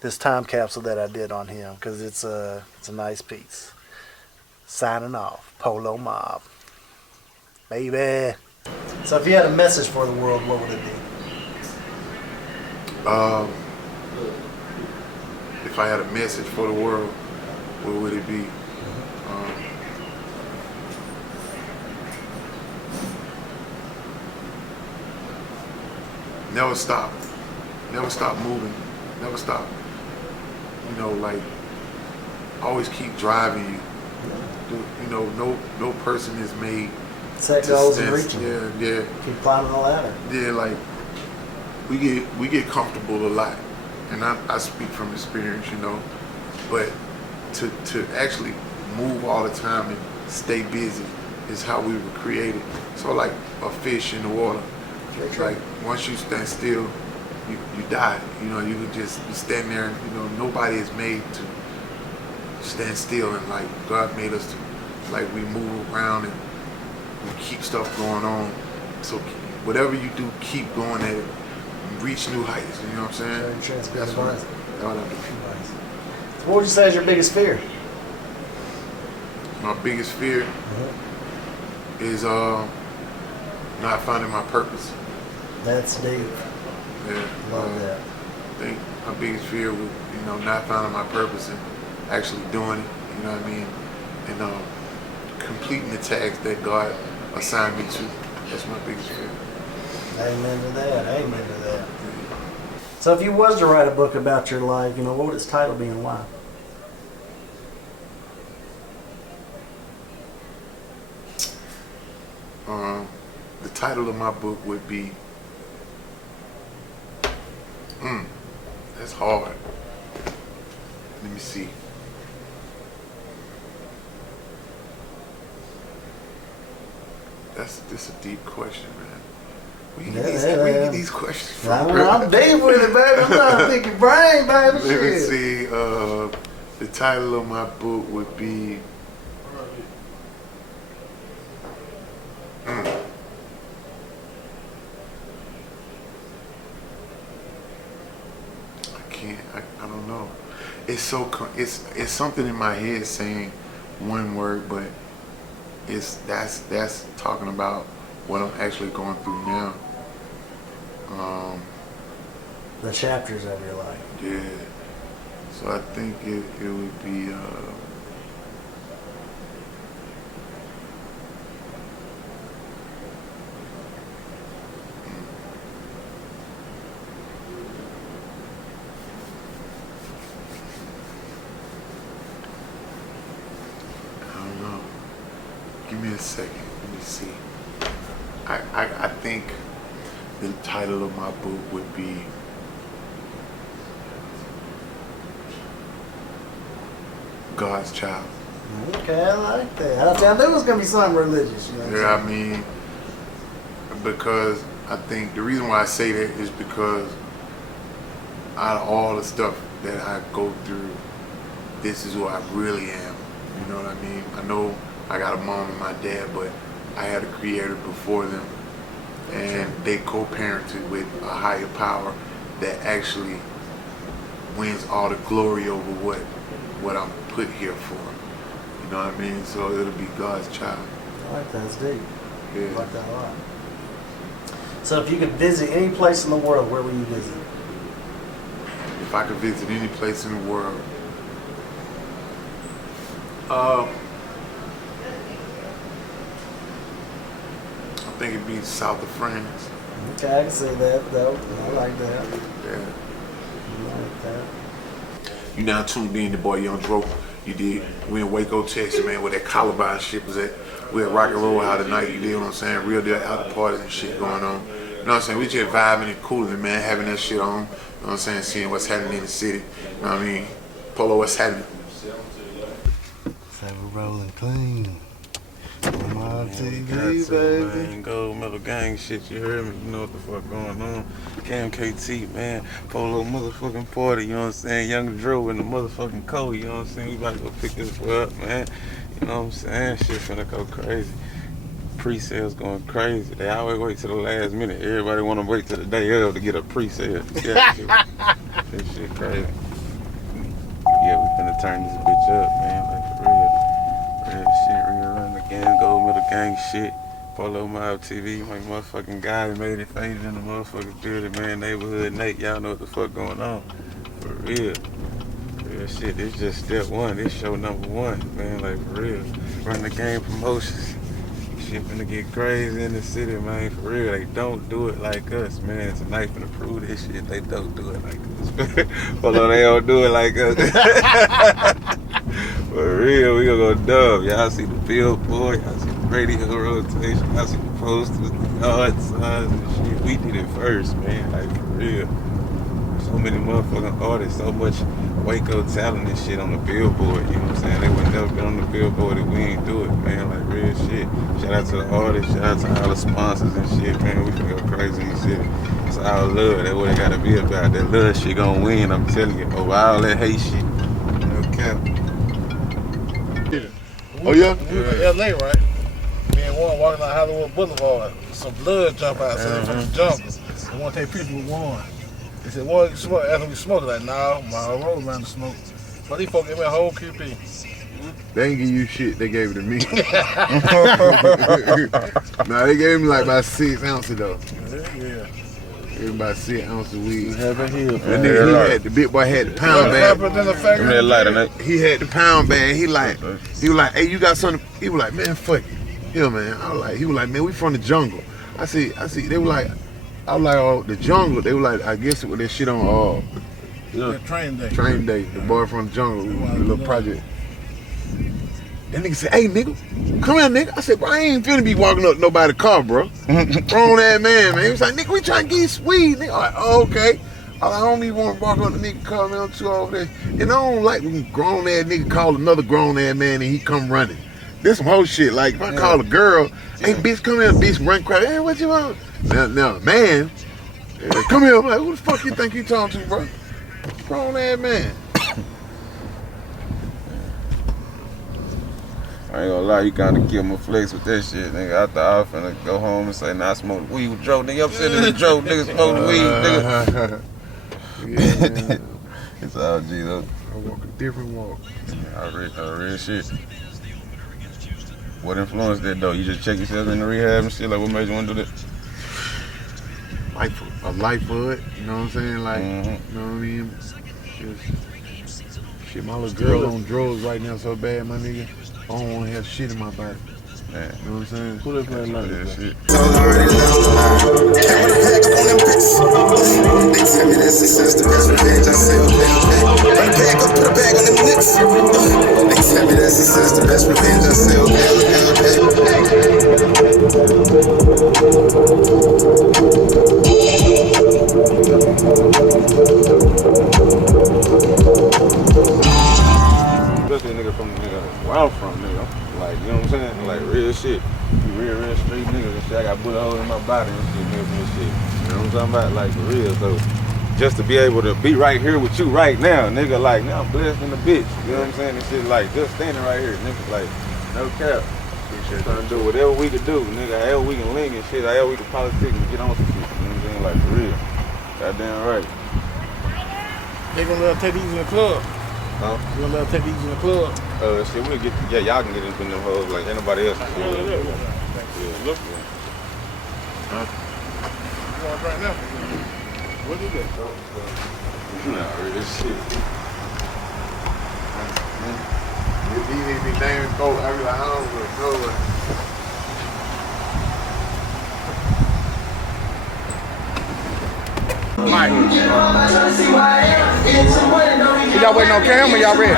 this time capsule that I did on him, because it's a nice piece. Signing off, Polow Mob, baby. So if you had a message for the world, what would it be? If I had a message for the world, what would it be? Never stop. Never stop moving. Never stop. Always keep driving you. No person is made set to goals and stand. reaching. Yeah. Keep climbing the ladder. Yeah, we get comfortable a lot, and I speak from experience, but to actually move all the time and stay busy is how we were created. So like a fish in the water, like once you stand still, you die. You can just stand there, and nobody is made to stand still, and like God made us to, like, we move around and we keep stuff going on. So whatever you do, keep going at it. Reach new heights, you know what I'm saying? That's what I do. So what would you say is your biggest fear? My biggest fear is not finding my purpose. That's deep. Yeah. Love that. I think my biggest fear was, not finding my purpose and actually doing it, you know what I mean? And completing the tasks that God assigned me to. That's my biggest fear. Amen to that. Amen to that. So if you was to write a book about your life, what would its title be and why? The title of my book would be, that's hard. Let me see. That's a deep question, man. We get these questions from I'm deep with it, baby. I'm trying to think your brain, baby. Let me see. The title of my book would be I don't know. It's something in my head saying one word, but that's talking about what I'm actually going through now. The chapters of your life. Yeah. So I think it would be give me a second. Let me see. I think the title of my book would be God's Child. Okay, I like that. I knew it was going to be something religious. I mean, because I think the reason why I say that is because out of all the stuff that I go through, this is who I really am. You know what I mean? I know I got a mom and my dad, but I had a creator before them, and they co-parented with a higher power that actually wins all the glory over what I'm put here for. You know what I mean? So it'll be God's child. I like that. It's deep. Yeah. I like that a lot. So if you could visit any place in the world, where would you visit? If I could visit any place in the world, I think it'd be south of France. Okay, I can see that though. I like that. Yeah. I like that. You now tuned in to boy Young Dro. You did. We in Waco, Texas, man, where that Columbine shit was at. We at Rock and Roll House tonight, you did what I'm saying? Real deal after parties and shit going on. You know what I'm saying? We just vibing and cooling, man, having that shit on. You know what I'm saying? Seeing what's happening in the city. You know what I mean? Polow, what's happening? So we're rolling clean. On my TV, Man, baby. gold medal gang shit, you heard me? You know what the fuck going on. KMKT, man. Polow motherfucking party, you know what I'm saying? Young Dro in the motherfucking coat, you know what I'm saying? We about to go pick this boy up, man. You know what I'm saying? Shit finna go crazy. Pre-sales going crazy. They always wait till the last minute. Everybody wanna wait till the day of to get a pre-sale. Yeah, this shit crazy. Yeah, we finna turn this bitch up, man. Like for real. Real shit, real run the gang, gold medal gang shit. Polow Mob TV, my motherfucking guy that made it famous in the motherfucking building, man. Neighborhood Nate, y'all know what the fuck going on. For real. Real shit, this just step one. This show number one, man. Like for real. Run the game promotions. Shit finna get crazy in the city, man. For real, they don't do it like us, man. Tonight finna prove this shit. They don't do it like us. Although they don't do it like us. For real, we gonna go dub. Y'all see the billboard, y'all see the radio rotation, y'all see the posters, the yard signs and shit. We did it first, man. Like for real. So many motherfucking artists, so much Waco talent and shit on the billboard, you know what I'm saying? They would never been on the billboard if we ain't do it, man, like real shit. Shout out to the artists, shout out to all the sponsors and shit, man. We finna go crazy in the city. It's all love, that's what it gotta be about. That love shit gonna win, I'm telling you, over all that hate shit. No cap. Oh yeah? We were in LA, right? Me and Warren walking down Hollywood Boulevard. Some blood jump out, so from the jungle. I want to take pictures with Warren. They said, Warren, you smoke? After we smoke, like, nah, my road around the smoke. But these folks gave me a whole QP. They ain't give you shit, they gave it to me. Nah, they gave me like about 6 ounces though. Yeah. Gave me about 6 ounces of weed. Heaven hill. And then he had the big boy had the pound bag. Give me that lighter, Nate. He had the pound bag. He was like, hey, you got something? He was like, man, fuck it. Yeah, man. He was like, man, we from the jungle. I see. They were like, I was like, oh, the jungle. They were like, I guess it was that shit on Train Day. Train Day. The boy from the jungle, the little project. That nigga said, hey, nigga, come here, nigga. I said, bro, I ain't finna be walking up nobody's car, bro. Grown ass man. He was like, nigga, we trying to get you weed, nigga. I'm like, oh, okay. I don't even want to walk up the nigga car, man. I'm too over there. And I don't like when grown ass nigga call another grown ass man and he come running. This some whole shit. Like, if I call a girl, hey, bitch, come here, bitch, run cry. Hey, what you want? Now, man, come here. I'm like, who the fuck you think you talking to, bro? Grown ass man. I ain't gonna lie, you kinda kill my flex with that shit, nigga. I thought I was finna go home and say, nah, I smoke weed with Joe. Nigga, I'm sitting in the Joe, nigga, smoke weed, nigga. Yeah. It's all G, though. I walk a different walk. I read shit. What influenced that, though? You just check yourself in the rehab and shit? Like, what made you want to do that? A life for it, you know what I'm saying? Like, you know what I mean? Just, shit, my little girl on drugs right now so bad, my nigga. I don't want to have shit in my body. Man. You know what I'm saying? Who they playing like that shit? They tell me that's the best revenge I say, okay. Run the bag up, put a bag on them nicks. They tell me that's the best revenge I say, Especially a nigga from the nigga where I'm from, nigga. Like, you know what I'm saying? Like, real shit. Real street niggas and shit. I got bullet holes in my body and shit, nigga, from this shit. You know what I'm talking about? Like, for real. So, just to be able to be right here with you right now, nigga, like, now I'm blessed in the bitch. You know what I'm saying? And shit, like, just standing right here, nigga, like, no cap. Trying to do whatever we can do, nigga. However we can link and shit, however we can politic and get on some shit. You know what I'm saying? Like, for real. Goddamn right. They gonna let us take these in the club. Huh? You gonna let us take these in the club? Shit, we'll get, yeah, y'all can get into them hoes like anybody else. look for? Huh? You want right now? What is that? Nah, real shit. If he need me naming folks, I be like, I don't know. Mike. Y'all waiting on Cam or y'all ready?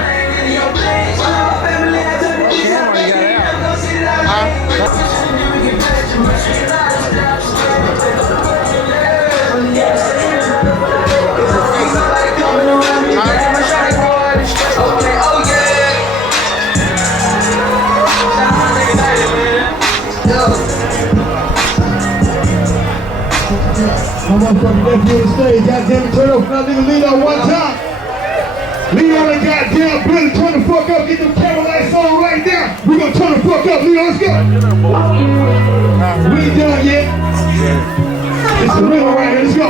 My motherfucking nephew on the stage, goddamn it, turn up for that nigga lead on one time. Lead on the goddamn building, turn the fuck up, get them camera lights on right now. We gonna turn the fuck up, lead on, let's go. We ain't done yet. It's the real right here, let's go.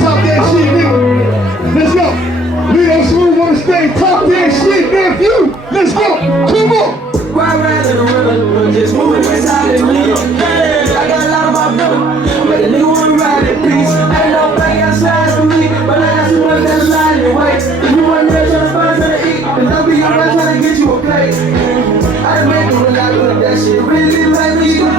Talk that shit, nigga. Let's go. Lead on smooth on the stage, talk that shit, nephew. Let's go, come on. Ride around in the river, just moving inside and leave. I got a lot of my blood, but a nigga wanna ride in peace. Ain't no bank outside for me, but I got too much that's lying in wait. If you want there trying to find something to eat, then I'll be your man trying to get you a plate. I make it when I look that shit really make me go.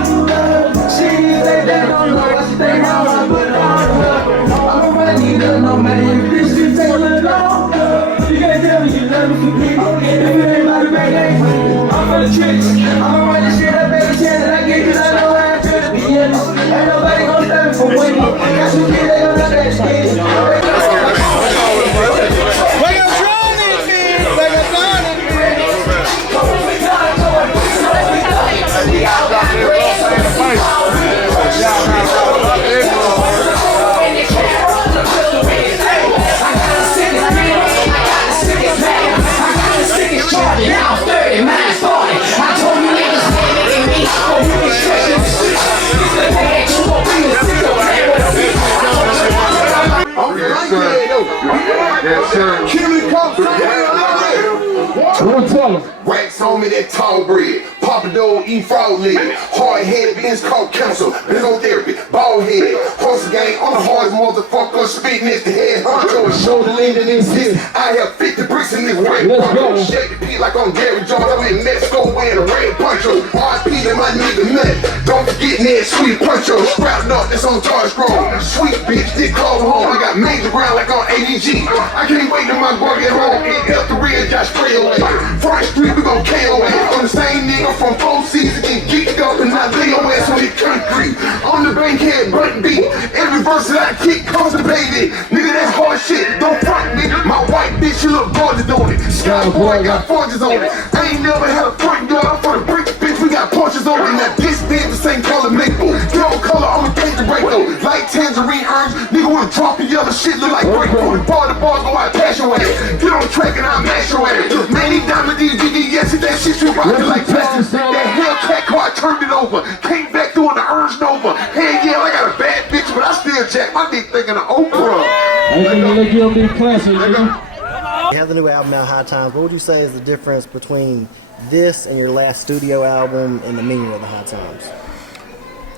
She say that don't know what she think how I put it on her. I'm a man, you don't know, man. This shit take a little longer. You can't tell me you love me for people. If it ain't about the bag, ain't I'm for the tricks. I'ma run this shit up every chance that I get, cause I know how I feel to be in this. Ain't nobody gon' stop me from winning. Got some kids, they gon' let that shit. Where you drowning, man? Where you drowning, Now 30, mine's 40. I told you niggas never me. Oh, you can stretch your shit. It's the day that you gon' be a still play with a bitch. Yes, sir. Killing comes Wax on me that tall bread. Papa Doe eat frog leg. Hard head beans called Capsule. Therapy. Bald head. Horse gang on the hardest motherfucker. Spitting at the head. Huncho and shoulder leaning in his. I have 50 bricks in this red poncho. Shake the P like on Gary Jones. I'm in Mexico wearing a red poncho. RP to my nigga nut. Don't forget that sweet poncho. Sprouting up that's on Target Strong. Sweet bitch, dick call home. I got major ground like on ADG. I can't wait till my boy get home. Eat up the real Josh spray away. Front Street, we gon' KO it. I'm the same nigga from 4 seasons and geeked up and I lay your ass on the concrete. On the bankhead, button beat. Every verse that I kick, constipated. Nigga, that's hard shit. Don't front me. My white bitch, she look gorgeous on it. Sky boy got forges on it. I ain't never had a front yard for the bricks, bitch. We got porches on it. Now this bitch the same color maple. Yellow color on the paint to break though. Like tangerine orange. Nigga wanna drop the yellow shit look like breakthrough. The bars go out, pass your ass. Get on the track and I'll mash your ass. Man, he diamond DVD, yes, that shit you rockin' like plastic. That Hellcat car turned it over. Came back doing the Ernst Nova. Hey, yeah, I got a bad bitch, but I still jack my dick thinking of Oprah. You have the new album out, High Times. What would you say is the difference between this and your last studio album and the meaning of the High Times?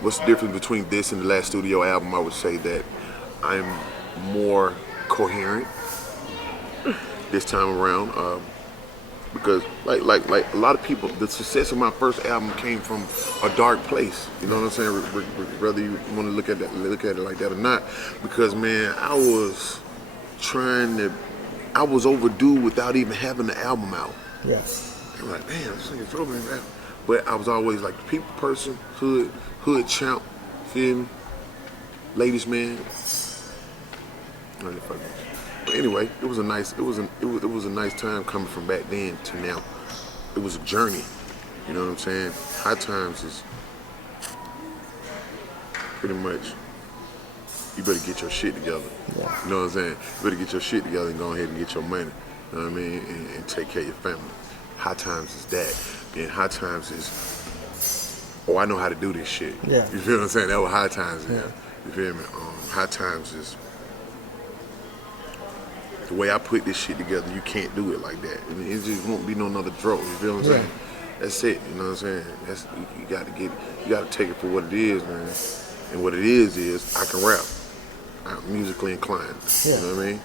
What's the difference between this and the last studio album? I would say that I'm more coherent this time around, because like a lot of people, the success of my first album came from a dark place. You know what I'm saying? Whether you want to look at it like that or not, because man, I was overdue without even having the album out. Yes. I'm like, man, this thing is over, man. But I was always like the people person, hood champ, feel me? Ladies man. But anyway, it was a nice time coming from back then to now. It was a journey. You know what I'm saying? High Times is pretty much, you better get your shit together. Yeah. You know what I'm saying? You better get your shit together and go ahead and get your money. You know what I mean? And take care of your family. High Times is that. And High Times is, oh, I know how to do this shit. Yeah. You feel what I'm saying? That's what High Times is. Yeah. You feel me? High Times is, the way I put this shit together, you can't do it like that. And it just won't be no another draw. You feel what I'm saying? That's it. You know what I'm saying? That's you got to take it for what it is, man. And what it is I can rap. I'm musically inclined. Yeah. You know what I mean?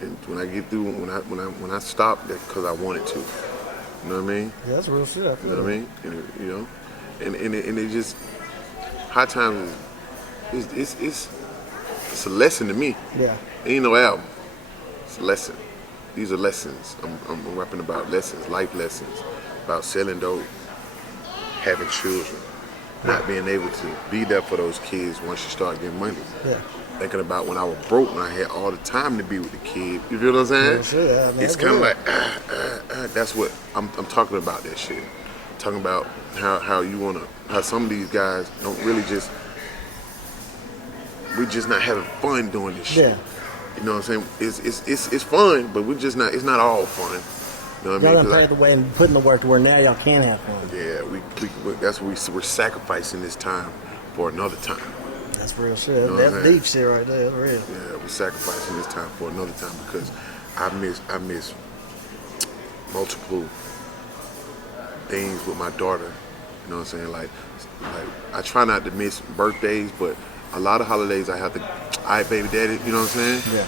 And when I get through, when I stop, that's because I wanted to. You know what I mean? Yeah, that's real shit. You know what I mean? And you know, and it just High Times it's a lesson to me. Yeah. It ain't no album. It's a lesson. These are lessons. I'm rapping about lessons, life lessons, about selling dope, having children, not being able to be there for those kids once you start getting money. Yeah. Thinking about when I was broke, when I had all the time to be with the kid. You feel what I'm saying? Yeah, sure, yeah, man, it's kind of like, that's what I'm talking about. That shit. I'm talking about how some of these guys don't really we're just not having fun doing this shit. Yeah. You know what I'm saying? It's fun, but we're just not. It's not all fun. You know what I mean? Y'all done paved the way and putting the work to where now y'all can have fun. Yeah, that's what we're sacrificing this time for another time. That's real shit. You know That's what I'm deep shit right there. That's real. Yeah, we're sacrificing this time for another time because I miss multiple things with my daughter. You know what I'm saying? Like I try not to miss birthdays, but a lot of holidays I have to, baby daddy, you know what I'm saying? Yeah.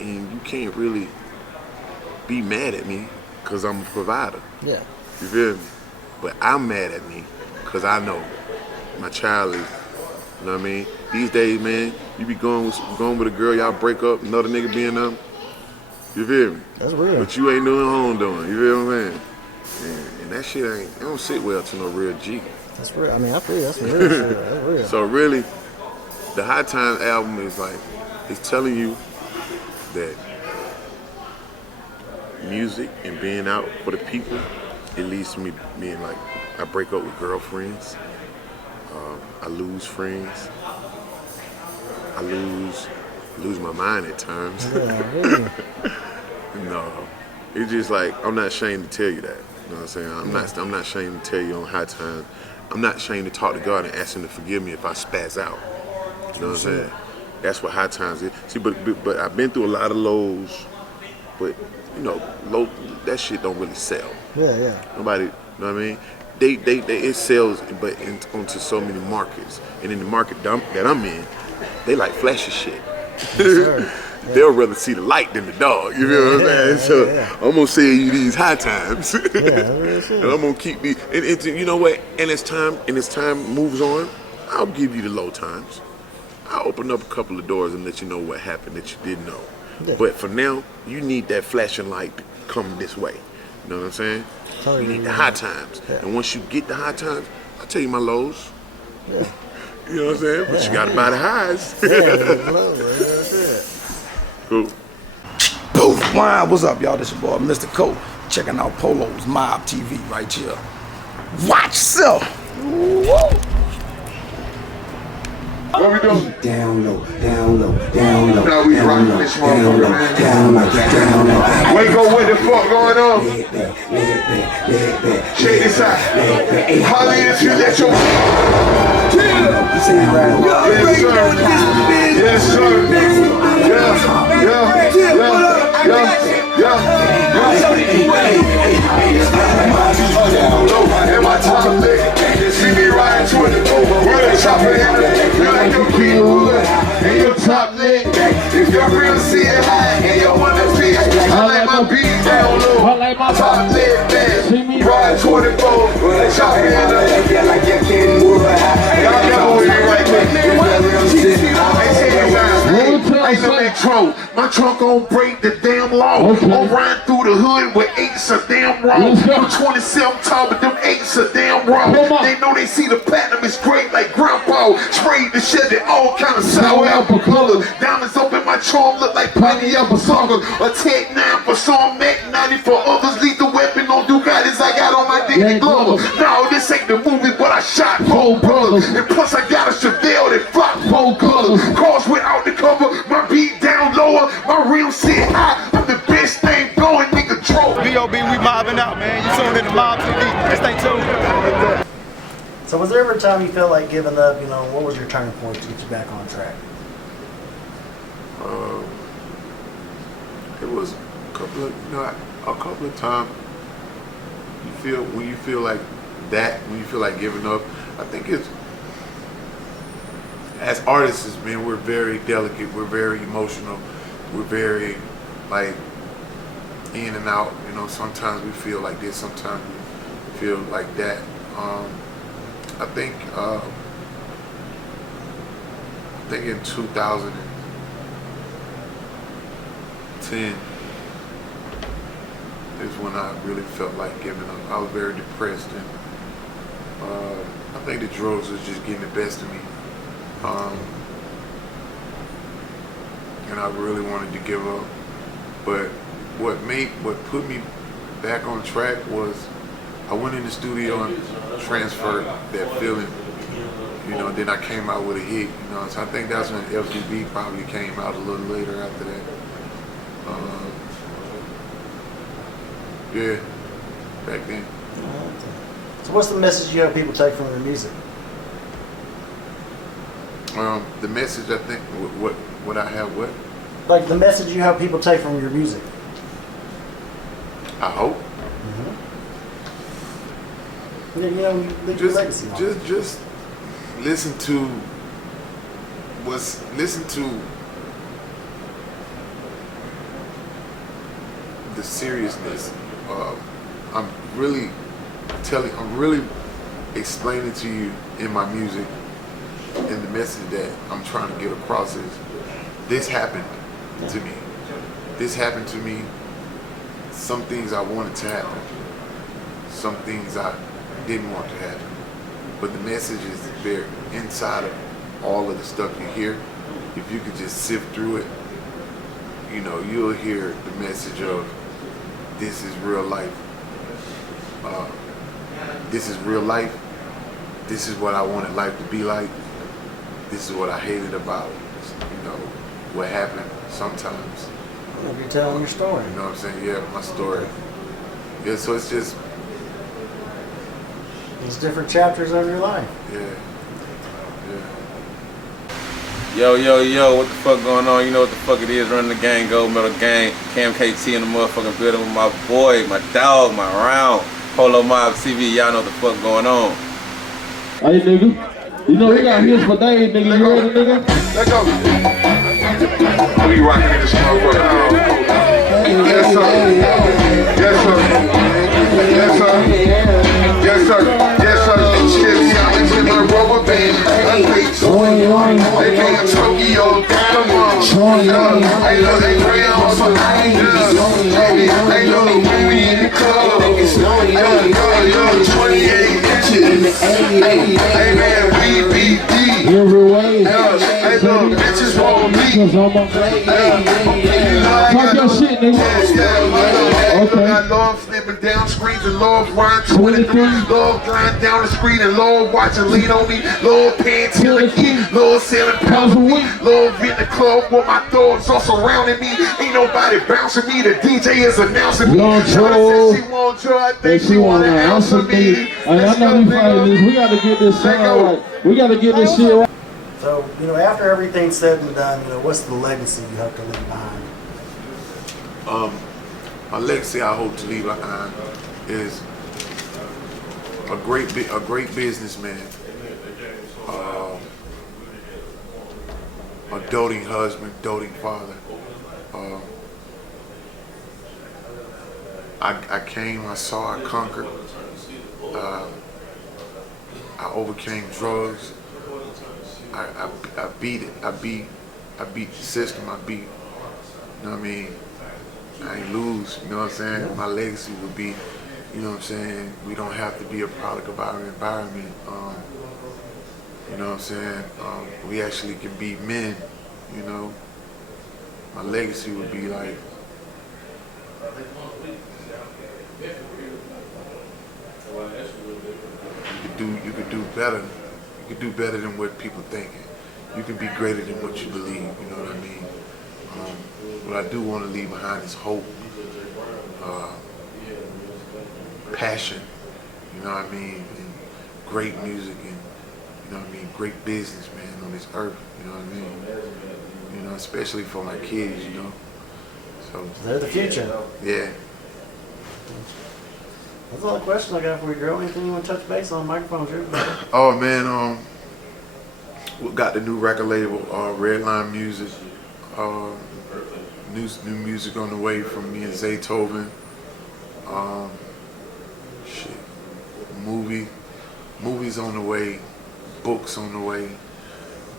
And you can't really be mad at me because I'm a provider. Yeah. You feel me? But I'm mad at me because I know my child is, you know what I mean? These days, man, you be going with a girl, y'all break up, another nigga being them. You feel me? That's real. But you ain't doing home doing. You feel what I'm saying? And that shit it don't sit well to no real G. That's real. I mean, I feel that's some real shit. That's real. So really, the High Times album is like, it's telling you that music and being out for the people, it leads to me being like, I break up with girlfriends, I lose friends, I lose my mind at times. Yeah, really. No, it's just like, I'm not ashamed to tell you that. You know what I'm saying? I'm not ashamed to tell you on High Times. I'm not ashamed to talk to God and ask Him to forgive me if I spaz out. You know what I'm saying? That's what High Times is. See, but I've been through a lot of lows, but you know, that shit don't really sell. Yeah. Nobody, you know what I mean? It sells, but onto so many markets, and in the market that I'm in, they like flashy shit. Yes, They'll rather see the light than the dog. You feel what I'm saying? So I'm gonna sell you these High Times, and I'm gonna keep these. And you know what? And as time moves on, I'll give you the low times. I'll open up a couple of doors and let you know what happened that you didn't know. Yeah. But for now, you need that flashing light to come this way. You know what I'm saying? You need the High Times. Yeah. And once you get the High Times, I'll tell you my lows. Yeah. You know what I'm saying? But you gotta buy the highs. Cool. Boom. What's up, y'all? This your boy, Mr. Cole. Checking out Polow's Mob TV right here. Watch yourself. Whoa. What we doing? Down low. Now we rockin' this motherfucker, man. Wake up, what the fuck going on? Check this out. Holly, if you let your... Yes, sir. And my top lit. See me riding 20 with a chopper in it. You like your King Hood and your top lit. If your real see it high and you wanna see it, I like my beat down low. I like my top lit, man. Ride 24 with a chopper in it. Like your King Hood. Y'all never hear it right quick. Ain't no that trunk. My trunk gon' break the damn law. I'm riding through the hood with 8s a damn raw. I'm 27 tall, but them 8s a damn raw. They know they see the platinum is great like grandpa. Sprayed the shit that all kind of sour apple colors. Diamonds up in my charm look like pineapple suckers. A Tech 9 for some, Mac 90 for others. Lethal weapon on Ducatis I got on my dick glove. No, this ain't the movie, but I shot 4 brothers. And plus I got a Chevelle that flocked 4 colors. Cars without the cover, my beat down lower, my rims sit high. I'm the best thing going, nigga. Troll. B.O.B. we mobbing out, man. You tuned in to Mob TV. Stay tuned. So was there ever a time you felt like giving up? You know, what was your turning point to get you back on track? It was a couple of times. when you feel like that, when you feel like giving up, I think it's, as artists, man, we're very delicate, we're very emotional, we're very like in and out. You know, sometimes we feel like this, sometimes we feel like that. I think in 2010 is when I really felt like giving up. I was very depressed, and I think the drugs was just getting the best of me. And I really wanted to give up. But what put me back on track was I went in the studio and transferred that feeling. You know, then I came out with a hit, you know, so I think that's when FGB probably came out a little later after that. Yeah, back then. So what's the message you hope people take from your music? The message, I think, what I have, what? Like the message you hope people take from your music. I hope. You know, leave your legacy. Just listen to the seriousness. I'm really explaining to you in my music, and the message that I'm trying to get across is this happened to me. This happened to me. Some things I wanted to happen. Some things I didn't want to happen. But the message is there inside of all of the stuff you hear. If you could just sift through it, you know, you'll hear the message of this is real life. This is real life. This is what I wanted life to be like. This is what I hated about, you know, what happened sometimes. You're telling your story. You know what I'm saying? Yeah, my story. Yeah, so it's just these different chapters of your life. Yeah. Yo, what the fuck going on? You know what the fuck it is, running the gang, Gold Metal Gang, Cam KT in the motherfucking building with my boy, my dog, my round, Polow Mob TV. Y'all know what the fuck going on. Hey, nigga. You know we got hits for days, nigga. You ready, nigga? Let go. We rocking this motherfucker. Yes, sir. Yes, sir. Yes, sir. Yes, sir. Yes, sir. Chips, y'all into my rubber band. They made a Tokyo diamond. Hey, look, they bring on some angels. Hey, look, when we in the club. Yo, 28 inches. Hey, man, we BD. Every way. Hey, look, bitches want me. Talk your shit, nigga. Okay. I love flipping down screens and love Ryan 23. Love flying down the street and love watching lean on me. Love paying till the key. Love selling pounds a week. Love in the club with my dogs all surrounding me. Ain't nobody bouncing me. The DJ is announcing me. Shawty said she want joy. I think she wanna answer me. I know we fighting this. We gotta get this sound right. We gotta get this shit right. So, you know, after everything's said and done, you know, what's the legacy you hope to leave behind? My legacy I hope to leave behind is a great businessman, a doting husband, doting father. I came, I saw, I conquered. I overcame drugs. I beat it. I beat the system. I beat, you know what I mean? I ain't lose, you know what I'm saying? My legacy would be, you know what I'm saying? We don't have to be a product of our environment. You know what I'm saying? We actually can be men, you know? My legacy would be like, you could do better. You could do better than what people thinking. You can be greater than what you believe, you know what I mean? What I do want to leave behind is hope, passion, you know what I mean? And great music and, you know what I mean, great business, man, on this earth, you know what I mean? You know, especially for my kids, you know? So they're the future. Yeah. That's all the question I got for you, girl. Anything you want to touch base on? Microphone's yours, brother. Oh man, we got the new record label, Redline Music. New music on the way from me and Zaytoven. Movies on the way, books on the way,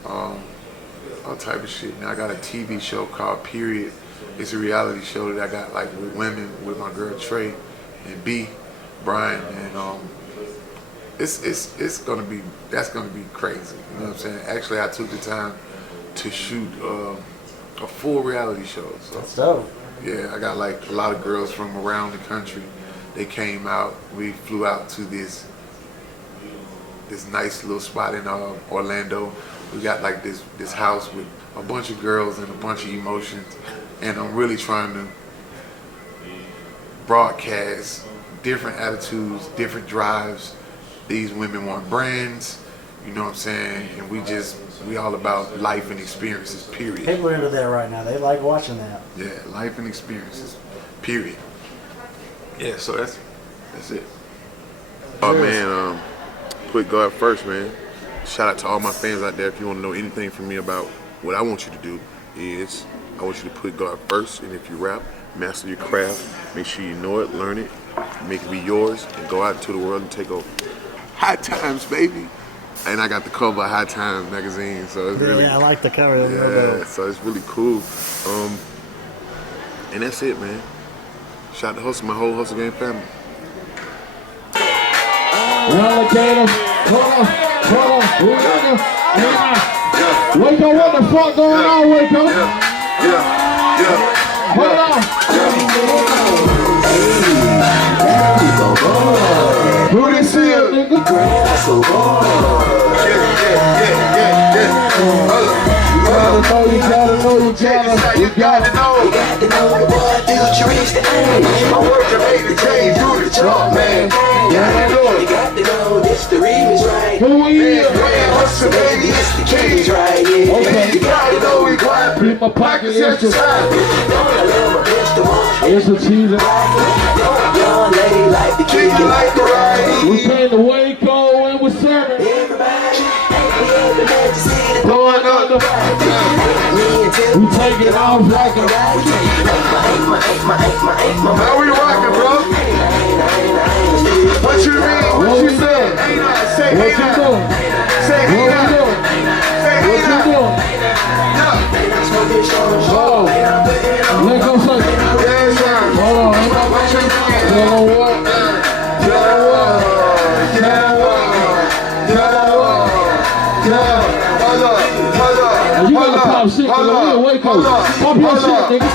all type of shit. Now I got a TV show called Period. It's a reality show that I got like with women, with my girl Trey and B, Brian, and it's gonna be, that's gonna be crazy. You know what I'm saying? Actually, I took the time to shoot a full reality show. So that's dope. Yeah, I got like a lot of girls from around the country. They came out. We flew out to this nice little spot in Orlando. We got like this house with a bunch of girls and a bunch of emotions, and I'm really trying to broadcast different attitudes, different drives. These women want brands, you know what I'm saying? And we all about life and experiences, period. People are into that right now. They like watching that. Yeah, life and experiences, period. Yeah, so that's it. Oh man, put God first, man. Shout out to all my fans out there. If you want to know anything from me about what I want you to do, is I want you to put God first, and if you rap, master your craft, make sure you know it, learn it, make it be yours, and go out into the world and take over. High Times, baby. And I got the cover of High Times magazine, so it's really, I like the cover. Yeah, so it's really cool. And that's it, man. Shout out to Hustle, my whole Hustle Game family. Alligator, hold on, Waco, what the fuck going on, Waco? Hold on. Who this is, nigga? You gotta know. You gotta know, boy, do you reach the aim? My work to make the change, do the job, man. You got to know this the remix, right? Who is? Hustle, baby, it's the cage, right? Yeah. Okay. You got to know we got to my pocket exercise. It's a cheese. Young lady like the king, you like the ride. We came to Waco and we're serving. Everybody, blowing up the we take it off like a How we rocking, bro? What you mean? What you said? Ain't I? Say ain't I? Say ain't I? Say ain't I? Oh, let's go say. Yes, sir. Hold on. What you mean? Yellow what? You gotta pop shit, cause we Waco. Pop your shit, nigga.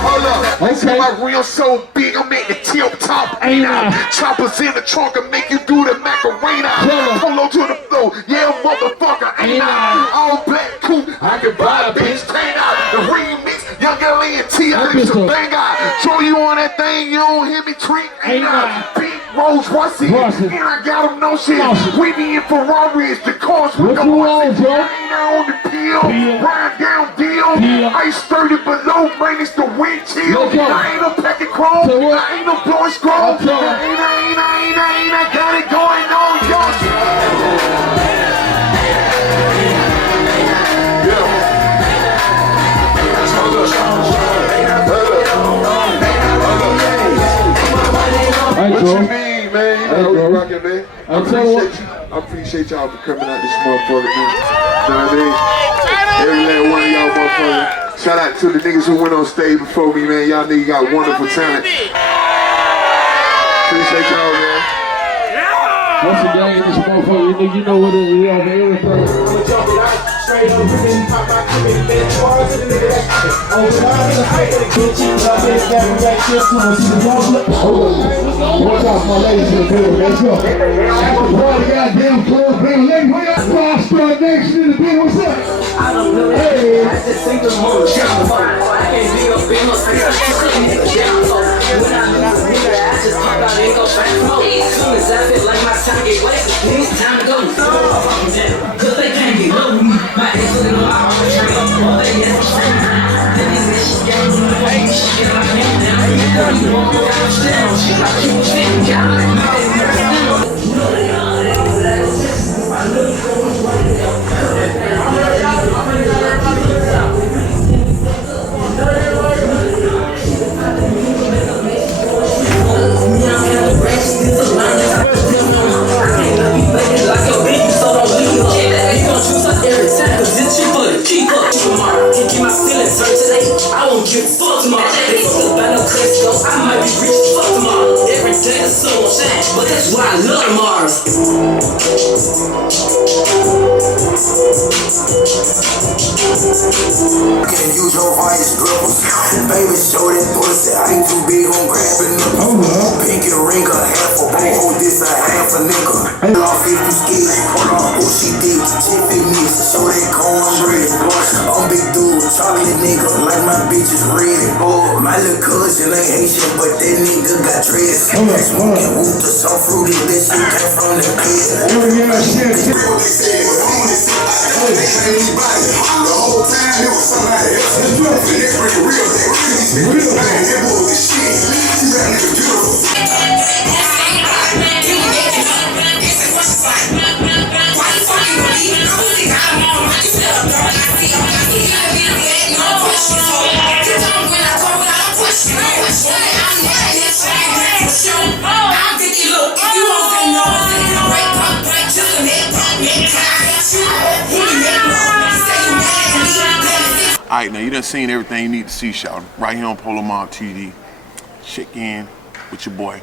I say my real so big, I'm at the tip top, ain't I? Choppers in the trunk and make you do the Macarena. Polo to the floor, yeah, motherfucker, ain't I? All black coupe, I can buy a bitch, ain't I? The remix, Young L.A. and T.I. used to bang out. Throw you on that thing, you don't hear me tweet, ain't I? Big Rolls Royce, and I got them no shit. We be in Ferraris, the cars with the horses. Ain't I on the pill, ride down deal. Ice 30 below, minus the wind chill. I ain't no packing chrome, I ain't no blowing scroll. I got it going on, y'all. What you mean, man? You know we rockin', man. I appreciate y'all for coming out this motherfucker, man. You know what I mean? Every last one of y'all motherfuckers. Shout out to the niggas who went on stage before me, man. Y'all niggas got wonderful talent. Appreciate y'all, man. Once again, this motherfucker, you know what it is. We have everything. Straight up, pop my kid, bitch. Bars in the nigga that's oh, time in the face of the kitchen. Love it, that reaction to what's up, my ladies in the building? Let's go. After party, goddamn club, baby. Ladies, we got Starstruck next to the building. What's up? I don't know. Hey. I just think the whole shit. I can't be up in no space. When I'm in the winter, I just pop out and go back smoke. As soon as I feel like my time get wasted, it's time to go. Cause they can't get low with me. My ex looking on my own train. All they get is free. Then these niggas get on the way. Shit, I can't down. You won't go down. Shit, I keep sitting down. Can't use your vice grippers. Baby, show that pussy. I ain't too big on grabbing them. Pinky ring a half a boho, this a half a nigga. Off if you scared. Who she did? Chippy mix. Show that cornbread. I'm big dude, chocolate nigga. Like my bitch is red. My little cousin ain't Haitian, but that nigga got dreads. Smoking whoop to some fruity. That shit came from the bed. The whole time it was somebody else. The next real that was the shit. That nigga beautiful. Alright, now you done seen everything you need to see, shout right here on Polow Mob TV. Check in with your boy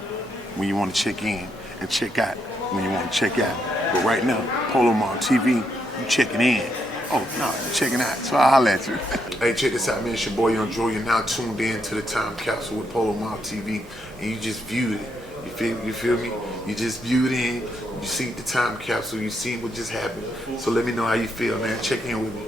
when you want to check in, and check out when you want to check out. But right now, Polow Mob TV, you checking in. Oh, no, you checking out, so I'll holler at you. Hey, check this out, man. It's your boy Young Joe. You're now tuned in to the Time Capsule with Polow Mob TV, and you just viewed it. You feel me? You just viewed in, you see the Time Capsule, you see what just happened. So let me know how you feel, man. Check in with me.